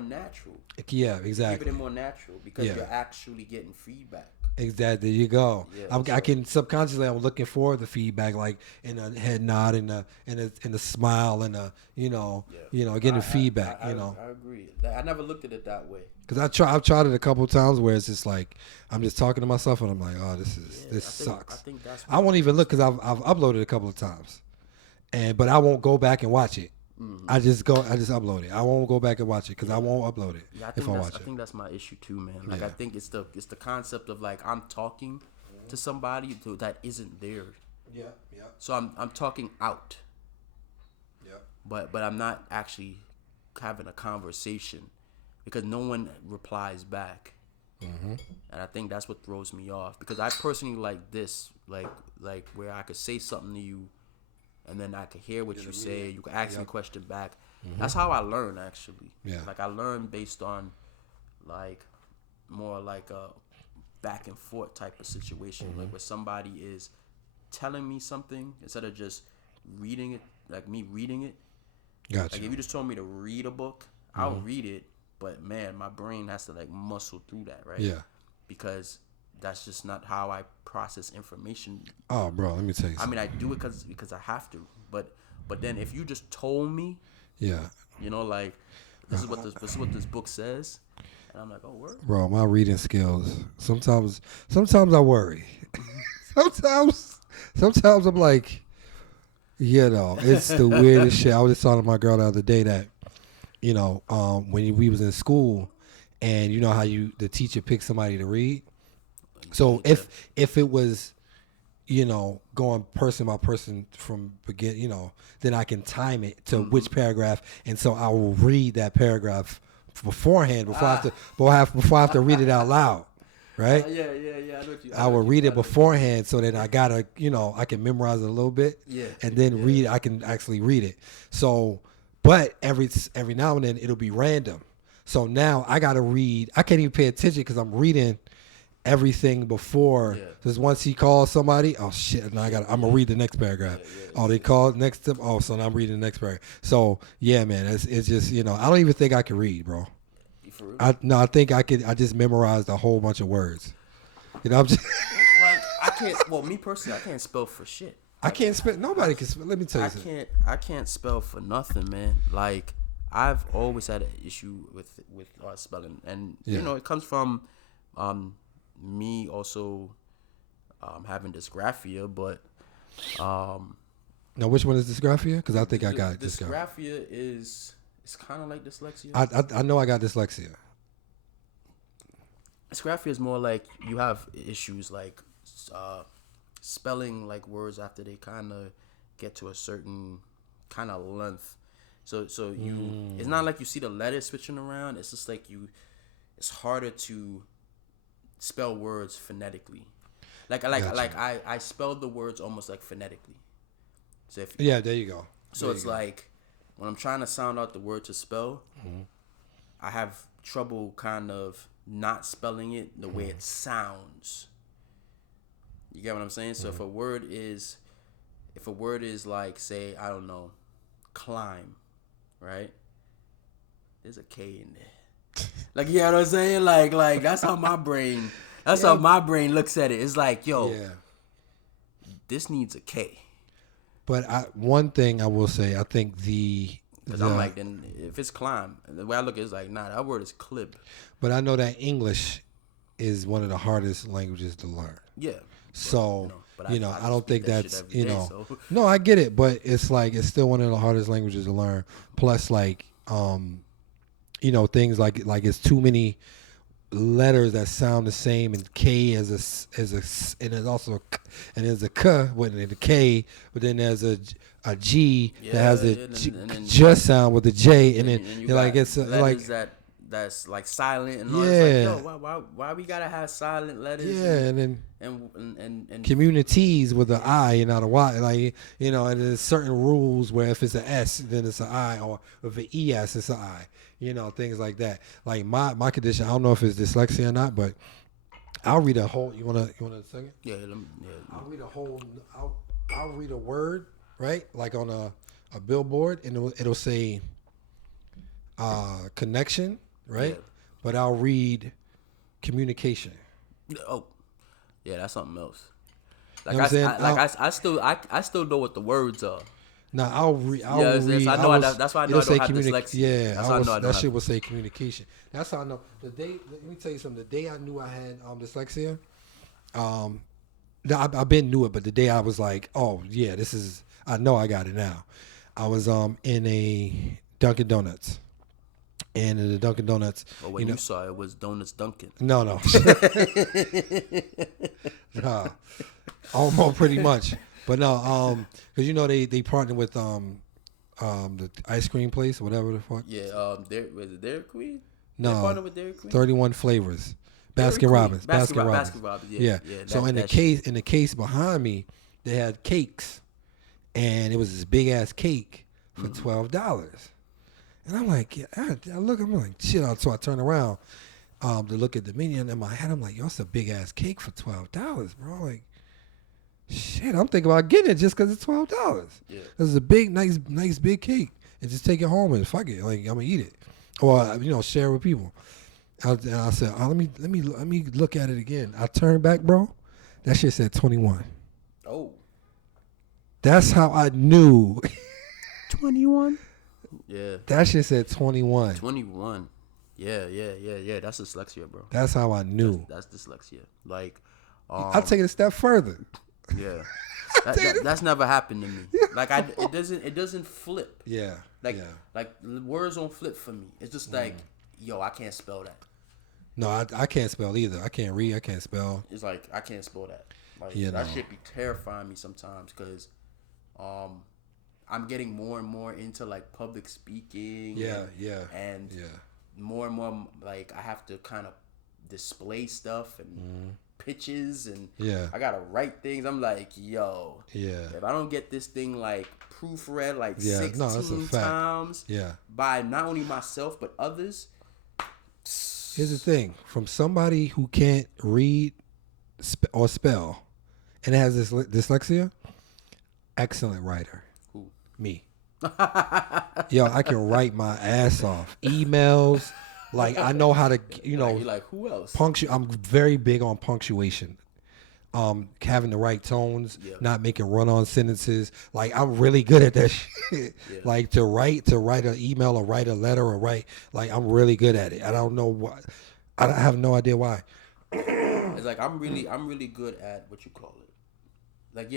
natural. Yeah, exactly. Keeping it more natural because you're actually getting feedback. Exactly. There you go. I can subconsciously, I'm looking for the feedback, like in a head nod and a smile and getting the feedback. I agree. I never looked at it that way. Because I've tried it a couple of times where it's just like I'm just talking to myself and I'm like, oh, this sucks. I think that's. I won't even look because I've uploaded a couple of times, but I won't go back and watch it. Mm-hmm. I just upload it. I won't go back and watch it because I won't upload it if I watch it. I think that's my issue too, man. Like I think it's the concept of like I'm talking to somebody that isn't there. Yeah. So I'm talking out. Yeah. But I'm not actually having a conversation because no one replies back. Mm-hmm. And I think that's what throws me off because I personally like this, like where I could say something to you. And then I can hear what you say. You can ask me a question back. Mm-hmm. That's how I learn, actually. Yeah. Like I learn based on, like, more like a back and forth type of situation, like where somebody is telling me something instead of just reading it, like me reading it. Gotcha. Like if you just told me to read a book, I'll read it, but man, my brain has to like muscle through that, right? Yeah. Because that's just not how I process information. Oh, bro, let me tell you something. I mean, I do it because I have to. But then if you just told me, yeah, like this is what this book says. And I'm like, oh, word? Bro, my reading skills. Sometimes I worry. sometimes I'm like, it's the weirdest shit. I was just talking to my girl the other day that, when we was in school, and you know how the teacher picked somebody to read. So if it was, going person by person from then I can time it to which paragraph, and so I will read that paragraph beforehand before I have to read it out loud, right? I will read it beforehand so that I gotta, I can memorize it a little bit, and then read. I can actually read it. So, but every now and then it'll be random. So now I gotta read. I can't even pay attention because I'm reading everything before. Because once he calls somebody, oh shit, now I'm gonna read the next paragraph. They called next to him. Oh, so now I'm reading the next paragraph. So yeah, man, it's just I don't even think I can read, bro. I think I could. I just memorized a whole bunch of words. I'm just like I can't. Well, me personally, I can't spell for shit. I can't spell. Nobody can spell. Let me tell you something. I can't spell for nothing, man. Like I've always had an issue with spelling, and it comes from me also having dysgraphia, but now which one is dysgraphia? Because I think I got dysgraphia. It's kind of like dyslexia. I know I got dyslexia. Dysgraphia is more like you have issues like spelling like words after they kind of get to a certain kind of length. So you it's not like you see the letters switching around. It's just like it's harder to spell words phonetically. I spelled the words almost like phonetically. So there you go. So it's like when I'm trying to sound out the word to spell, I have trouble kind of not spelling it the way it sounds. You get what I'm saying? So if a word is like, say, I don't know, climb, right? There's a K in there. Like, you know what I'm saying? Like that's how my brain how my brain looks at it. It's like, this needs a K. But one thing I will say, I think because I'm like, then if it's climb, the way I look at it is like, nah, that word is clip. But I know that English is one of the hardest languages to learn. Yeah. So, I don't think that's, No, I get it, but it's like, it's still one of the hardest languages to learn. Plus, like, things like it's too many letters that sound the same, and K and there's also and there's a K with the K, but then there's a G that has a just sound with the J, and then you like it's like that's like silent and all. It's like, why we gotta have silent letters? And communities with an I and not a Y, like and there's certain rules where if it's an S then it's an I, or if it's an ES it's an I. Things like that. Like my condition, I don't know if it's dyslexia or not, but I'll read a whole. You wanna a second? Yeah. I'll read a whole. I'll read a word, right? Like on a billboard, and it'll say connection, right? Yeah. But I'll read communication. Oh, yeah, that's something else. Like I still know what the words are. No, I'll read. That's why I know I don't have dyslexia. Yeah, that shit will say communication. That's how I know. Let me tell you something. The day I knew I had dyslexia, I've been knew it, but the day I was like, oh yeah, I know I got it now. I was in a Dunkin' Donuts, and in the Dunkin' Donuts, when you saw it was Donuts Dunkin'. No, almost pretty much. But no, because they partner with the ice cream place, whatever the fuck. Yeah, was it Dairy Queen? No, they partner with Dairy Queen. 31 flavors, Baskin Robbins. Yeah. So in the case behind me, they had cakes, and it was this big ass cake for $12. And I'm like, I'm like, shit. So I turn around to look at the menu, and in my head, I'm like, yo, it's a big ass cake for $12, bro. Like, shit, I'm thinking about getting it just because it's $12. Yeah, this is a big, nice big cake, and just take it home and fuck it. Like, I'm gonna eat it, or share it with people. And I said, let me look at it again. I turned back, bro. That shit said 21. Oh, that's how I knew. 21. Yeah. That shit said 21. 21. Yeah. That's dyslexia, bro. That's how I knew. That's dyslexia. Like, I'll take it a step further. Yeah. That's never happened to me. Like it doesn't flip. Yeah. Like words don't flip for me. It's just like, yo, I can't spell that. No, I can't spell either. I can't read. I can't spell. It's like I can't spell that. Like that shit be terrifying me sometimes because, I'm getting more and more into like public speaking. And more and more like I have to kind of display stuff and pitches and I gotta write things. I'm like, yo, if I don't get this thing like proofread like 16 times by not only myself but others. Here's the thing: from somebody who can't read or spell and has this dyslexia, excellent writer. Who? Me. Yo, I can write my ass off. Emails. Like, I know how to, you're like, who else? I'm very big on punctuation. Having the right tones, not making run-on sentences. Like, I'm really good at that shit. Like, to write an email or write a letter or I'm really good at it. I don't know why. I have no idea why. It's like, I'm really good at what you call it. Like,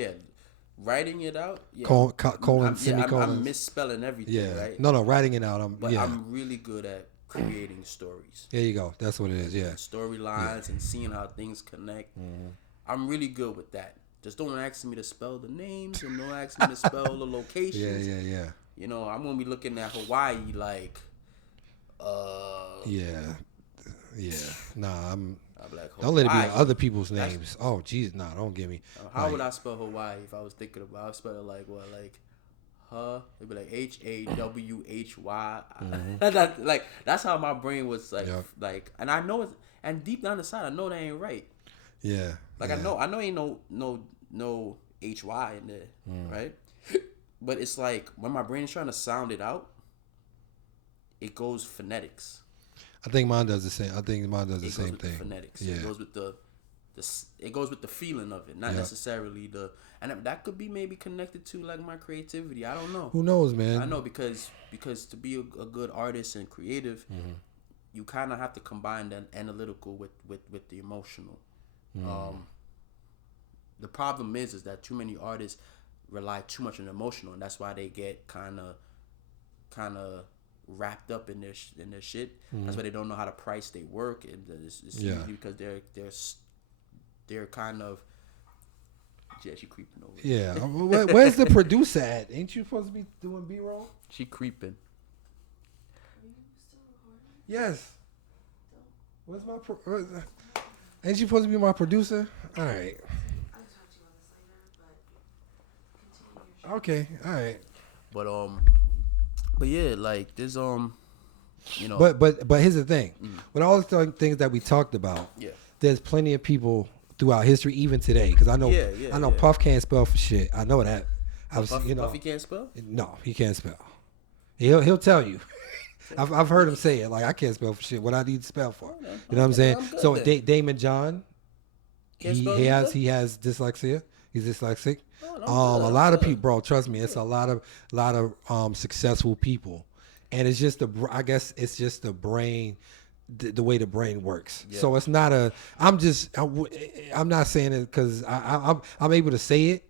writing it out. Colon, semicolon. I'm misspelling everything, right? No, writing it out. I'm really good at creating stories. There you go. That's what it is. Yeah. Storylines and seeing how things connect. Mm-hmm. I'm really good with that. Just don't ask me to spell the names and don't ask me to spell the locations. Yeah. You know, I'm gonna be looking at Hawaii like. Yeah. Nah, I'm like, don't let it be other people's names. Oh, jeez, nah, don't give me. How would I spell Hawaii if I was thinking about? I'd spell it like what, like. It'd be like HAWHY. Like that's how my brain was like, and I know it's, and deep down inside I know that ain't right. Yeah. Like I know ain't no HY in there, right? But it's like when my brain is trying to sound it out, it goes phonetics. I think mine does the same. The same thing. Phonetics. Yeah. It goes with the feeling of it, not necessarily the. And that could be maybe connected to like my creativity. I don't know. Who knows, man? I know because to be a good artist and creative, you kind of have to combine the analytical with the emotional. The problem is that too many artists rely too much on emotional, and that's why they get kind of wrapped up in their shit. That's why they don't know how to price their work, and it's usually because they're kind of. Yeah, she creeping over. Yeah, where's the producer at? Ain't you supposed to be doing B-roll? She creeping. Are you still recording? Yes. Where's my? Ain't you supposed to be my producer? All right. I'll talk to you on this later, but continue your show. Okay. All right. But yeah, like there's you know. But here's the thing. With all the things that we talked about, there's plenty of people throughout history, even today, because I know Puff can't spell for shit. I know that. Puffy can't spell? No, he can't spell. He'll tell you. I've heard him say it. Like, I can't spell for shit. What I need to spell for. You know what I'm saying? So Damon John, he has dyslexia. He's dyslexic. A lot of people, bro. Trust me, it's a lot of successful people, and it's just I guess it's just the brain. The way the brain works. So it's not I'm not saying it because I'm able to say it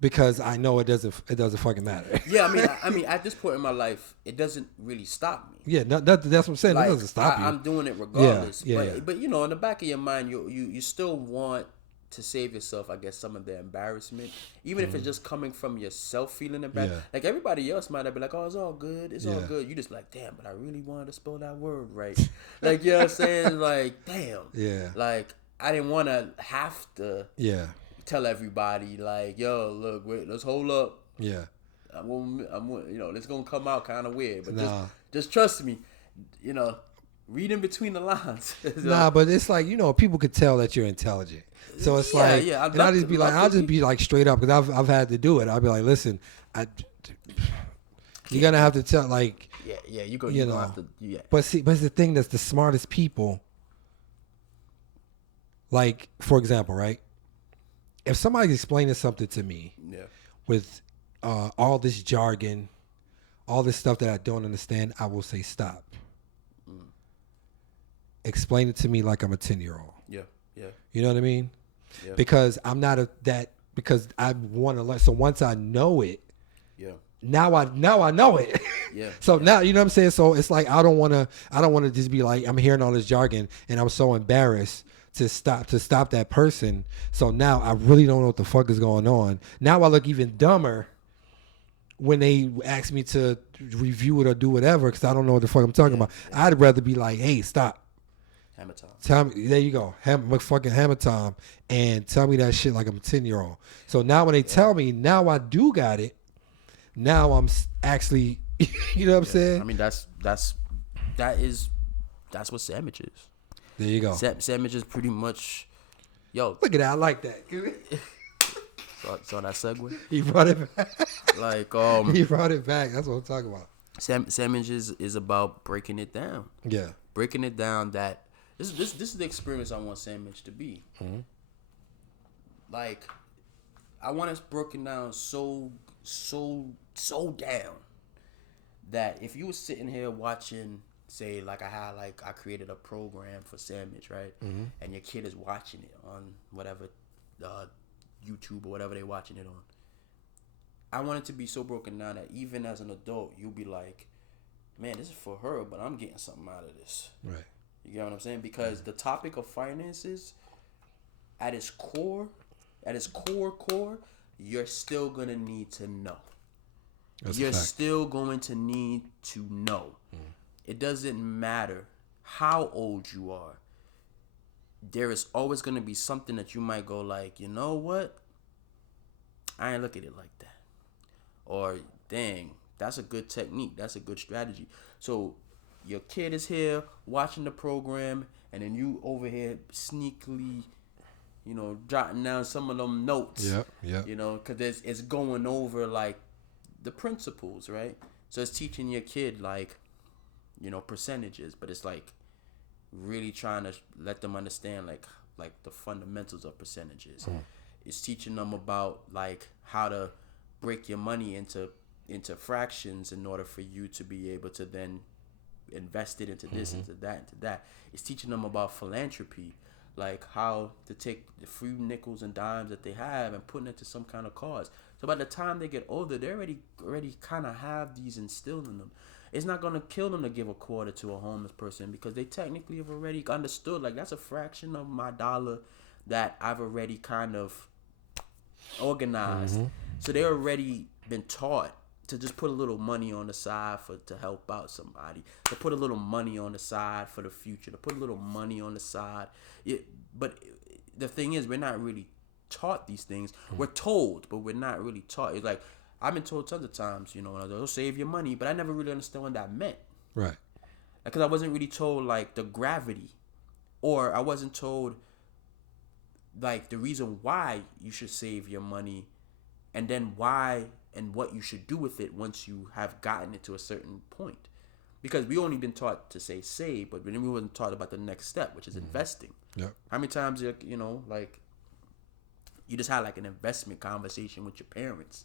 because I know it doesn't fucking matter. Yeah, I mean at this point in my life it doesn't really stop me. Yeah, that's what I'm saying. Like, it doesn't stop you. I'm doing it regardless. Yeah. But you know, in the back of your mind you still want to save yourself, I guess, some of the embarrassment, even if it's just coming from yourself feeling embarrassed. Yeah. Like everybody else might have been like, "Oh, it's all good, all good." You just like, "Damn," but I really wanted to spell that word right. Like, you know what I'm saying? Like, damn. Yeah. Like, I didn't want to have to. Yeah. Tell everybody like, "Yo, look, wait, let's hold up." Yeah. I'm it's gonna come out kind of weird, but just trust me, reading between the lines. Nah, but it's like, people could tell that you're intelligent. So it's and I'll just be like straight up, because I've had to do it. I'll be like, listen, you're gonna have to tell, like, you're gonna have to, But it's the thing that's the smartest people. Like, for example, right? If somebody's explaining something to me with all this jargon, all this stuff that I don't understand, I will say stop. Explain it to me like I'm a 10-year-old. Yeah. You know what I mean? Yeah. Because I'm not because I want to learn. So once I know it, yeah. Now I know it. Yeah. So now, you know what I'm saying? So it's like I don't want to just be like, I'm hearing all this jargon and I'm so embarrassed to stop that person. So now I really don't know what the fuck is going on. Now I look even dumber when they ask me to review it or do whatever because I don't know what the fuck I'm talking about. Yeah. I'd rather be like, hey, stop. Hammer time. Tell me, there you go. Fucking hammer time. And tell me that shit like I'm a 10-year-old. So now when they tell me, now I do got it. Now I'm actually, you know what I'm saying? I mean, that's what sandwich is. There you go. Sandwich is pretty much, yo. Look at that. I like that. So that segue. He brought it back. Like he brought it back. That's what I'm talking about. Sandwich is about breaking it down. Yeah. Breaking it down. That this is the experience I want sandwich to be. Mm-hmm. Like, I want it broken down so down that if you were sitting here watching, say, like I created a program for sandwich, right? Mm-hmm. And your kid is watching it on whatever YouTube or whatever they're watching it on. I want it to be so broken down that even as an adult, you'll be like, man, this is for her, but I'm getting something out of this. Right. You get what I'm saying? Because the topic of finances, at its core, you're still going to need to know. You're still going to need to know. Mm. It doesn't matter how old you are. There is always going to be something that you might go like, you know what? I ain't look at it like that. Or, dang, that's a good technique. That's a good strategy. So, your kid is here watching the program, and then you over here sneakily, you know, jotting down some of them notes. Yeah. You know, because it's going over, like, the principles, right? So, it's teaching your kid, like, you know, percentages, but it's, like, really trying to let them understand, like the fundamentals of percentages. It's teaching them about, like, how to break your money into fractions in order for you to be able to then invest it into this, into that. It's teaching them about philanthropy, like how to take the few nickels and dimes that they have and putting it to some kind of cause. So by the time they get older, they already kind of have these instilled in them. It's not going to kill them to give a quarter to a homeless person because they technically have already understood, like, that's a fraction of my dollar that I've already kind of organized. So they already been taught to just put a little money on the side to help out somebody, to put a little money on the side for the future, to put a little money on the side. But the thing is, we're not really taught these things. We're told, but we're not really taught. It's like, I've been told tons of times, you know, they'll save your money, but I never really understood what that meant. Right. Because I wasn't really told, like, the gravity, or I wasn't told, like, the reason why you should save your money, and then why and what you should do with it once you have gotten it to a certain point. Because we only been taught to say save, but we wasn't taught about the next step, which is investing. Yep. How many times, you know, like, you just had, like, an investment conversation with your parents?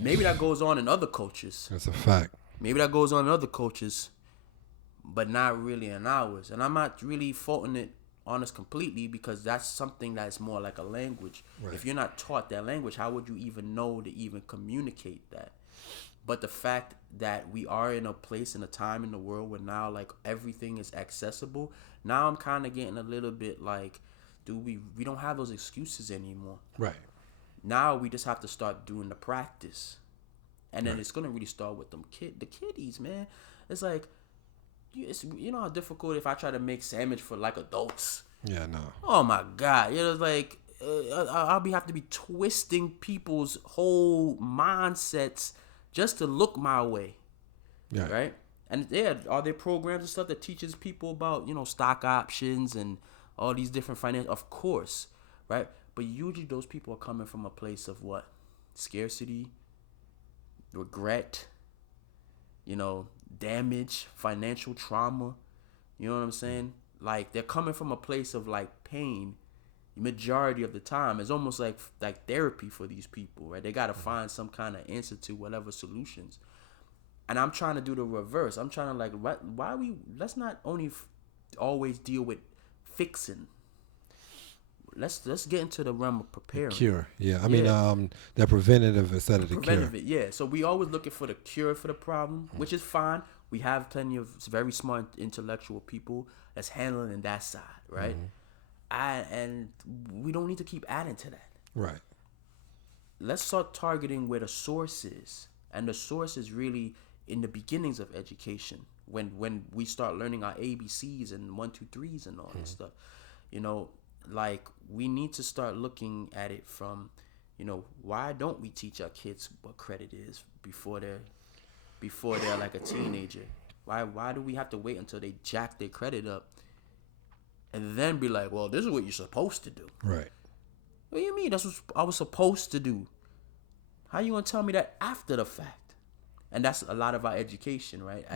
Maybe that goes on in other cultures. That's a fact. Maybe that goes on in other cultures, but not really in ours. And I'm not really faulting it on us completely because that's something that's more like a language. Right. If you're not taught that language, how would you even know to even communicate that? But the fact that we are in a place and a time in the world where now, like, everything is accessible, now I'm kind of getting a little bit like, dude, we don't have those excuses anymore. Right. Now we just have to start doing the practice. And then it's going to really start with the kiddies, man. It's like, you know how difficult if I try to make sandwich for, like, adults. Yeah, no. Oh, my God. You know, it's like, I'll have to be twisting people's whole mindsets just to look my way. Yeah. Right? And, are there programs and stuff that teaches people about, you know, stock options and all these different finance? Of course. Right? But usually those people are coming from a place of what? Scarcity, regret, you know, damage, financial trauma. You know what I'm saying? Like, they're coming from a place of, like, pain. Majority of the time, it's almost like therapy for these people, right? They got to find some kind of answer to whatever solutions. And I'm trying to do the reverse. I'm trying to like, let's not only always deal with fixing. Let's get into the realm of preparing. Cure, yeah. I mean, the preventative instead of the cure. Yeah. So we always looking for the cure for the problem, which is fine. We have plenty of very smart intellectual people that's handling that side, right? And we don't need to keep adding to that. Right. Let's start targeting where the source is, and the source is really in the beginnings of education. When we start learning our ABCs and 1, 2, 3s and all this stuff, like we need to start looking at it from, why don't we teach our kids what credit is before they're like a teenager? Why do we have to wait until they jack their credit up and then be like, well, this is what you're supposed to do? Right. What do you mean? That's what I was supposed to do. How you gonna tell me that after the fact? And that's a lot of our education, right?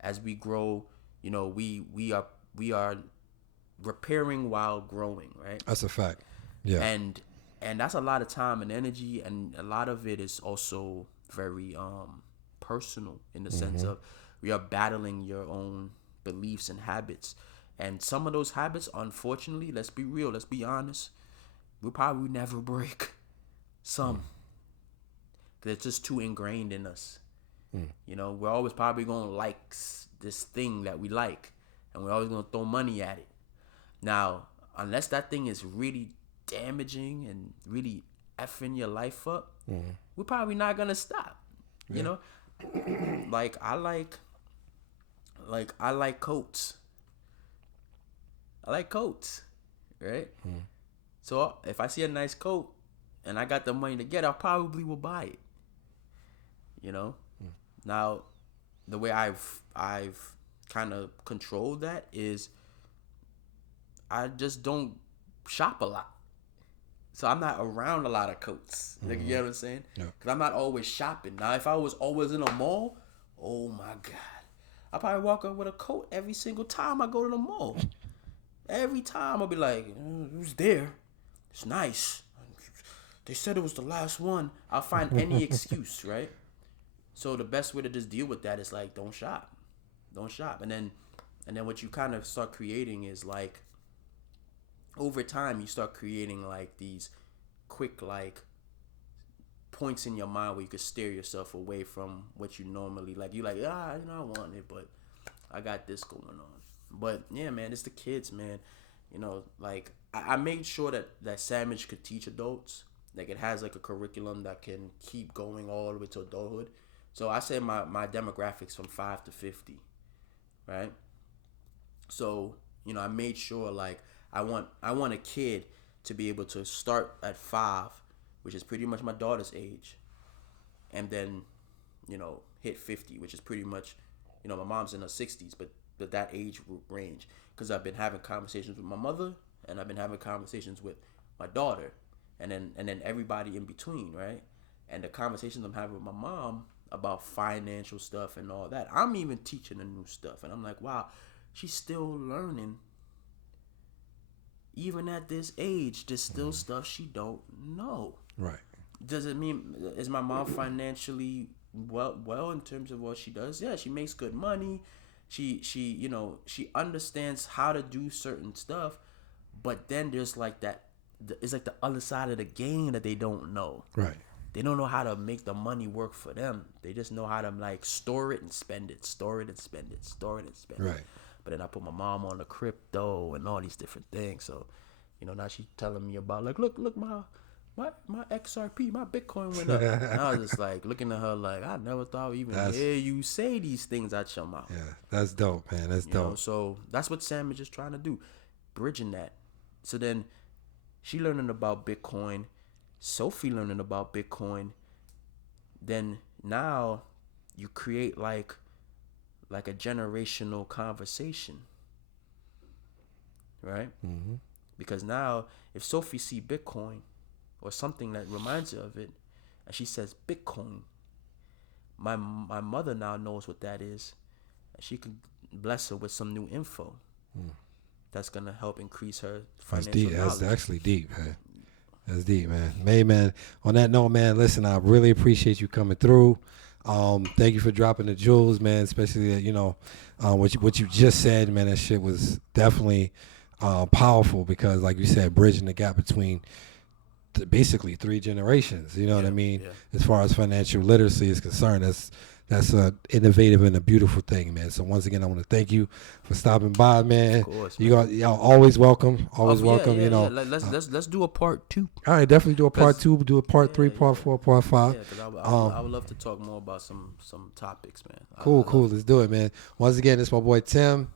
As we grow, we are repairing while growing, right? That's a fact. Yeah. And that's a lot of time and energy, and a lot of it is also very personal in the sense of we are battling your own beliefs and habits. And some of those habits, unfortunately, let's be real, let's be honest, we'll probably never break. Some. Because it's just too ingrained in us. We're always probably going to like this thing that we like. And we're always going to throw money at it. Now, unless that thing is really damaging and really effing your life up, we're probably not going to stop. You know? Like, I like coats. I like coats, right? So if I see a nice coat and I got the money to get, I probably will buy it. Now, the way I've kind of controlled that is I just don't shop a lot. So I'm not around a lot of coats. Like, you know what I'm saying? Because I'm not always shopping. Now, if I was always in a mall, oh my God, I probably walk up with a coat every single time I go to the mall. Every time I'll be like, it was there. It's nice. They said it was the last one. I'll find any excuse, right? So the best way to just deal with that is like, don't shop. Don't shop. And then what you kind of start creating is like, over time, you start creating like these quick like points in your mind where you could steer yourself away from what you normally like. You're like, I want it, but I got this going on. But yeah, man, it's the kids, man. Like I made sure that Sandwich could teach adults. Like it has like a curriculum that can keep going all the way to adulthood. So I say my demographics from 5 to 50, right? So I made sure like I want a kid to be able to start at 5, which is pretty much my daughter's age, and then hit 50, which is pretty much my mom's in her 60s, but that age range, because I've been having conversations with my mother and I've been having conversations with my daughter, and then everybody in between, right? And the conversations I'm having with my mom about financial stuff and all that, I'm even teaching her new stuff, and I'm like, wow, she's still learning. Even at this age, there's still stuff she don't know. Right. Does it mean, is my mom financially well in terms of what she does? Yeah, she makes good money. She understands how to do certain stuff, but then there's like that. It's like the other side of the game that they don't know. Right. They don't know how to make the money work for them. They just know how to like store it and spend it, store it and spend it, store it and spend it. Right. But then I put my mom on the crypto and all these different things. So, now she's telling me about like, look, my XRP, my Bitcoin went up. And I was just like looking at her like, I never thought I would even hear you say these things out your mouth. Yeah, that's dope, man. That's dope. So that's what Sam is just trying to do, bridging that. So then she learning about Bitcoin, Sophie learning about Bitcoin. Then now you create like a generational conversation, right? Mm-hmm. Because now if Sophie see Bitcoin or something that reminds her of it, and she says Bitcoin, my mother now knows what that is, and she can bless her with some new info that's gonna help increase her financial knowledge. That's actually deep, man. That's deep, man. Man, on that note, man, listen, I really appreciate you coming through. Thank you for dropping the jewels, man. Especially what you just said, man. That shit was definitely powerful because, like you said, bridging the gap between basically 3 generations. You know what I mean? Yeah. As far as financial literacy is concerned, that's a innovative and a beautiful thing, man. So once again, I want to thank you for stopping by, man. Of course, y'all always welcome. Always welcome. Let's do a part 2. All right, definitely do a part 2. Do a part 3, part 4, part 5. Yeah, because I would love to talk more about some topics, man. Cool. Let's do it, man. Once again, it's my boy Tim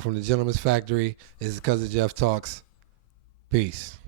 from the Gentleman's Factory. This is Cuzin Jeff Talks. Peace.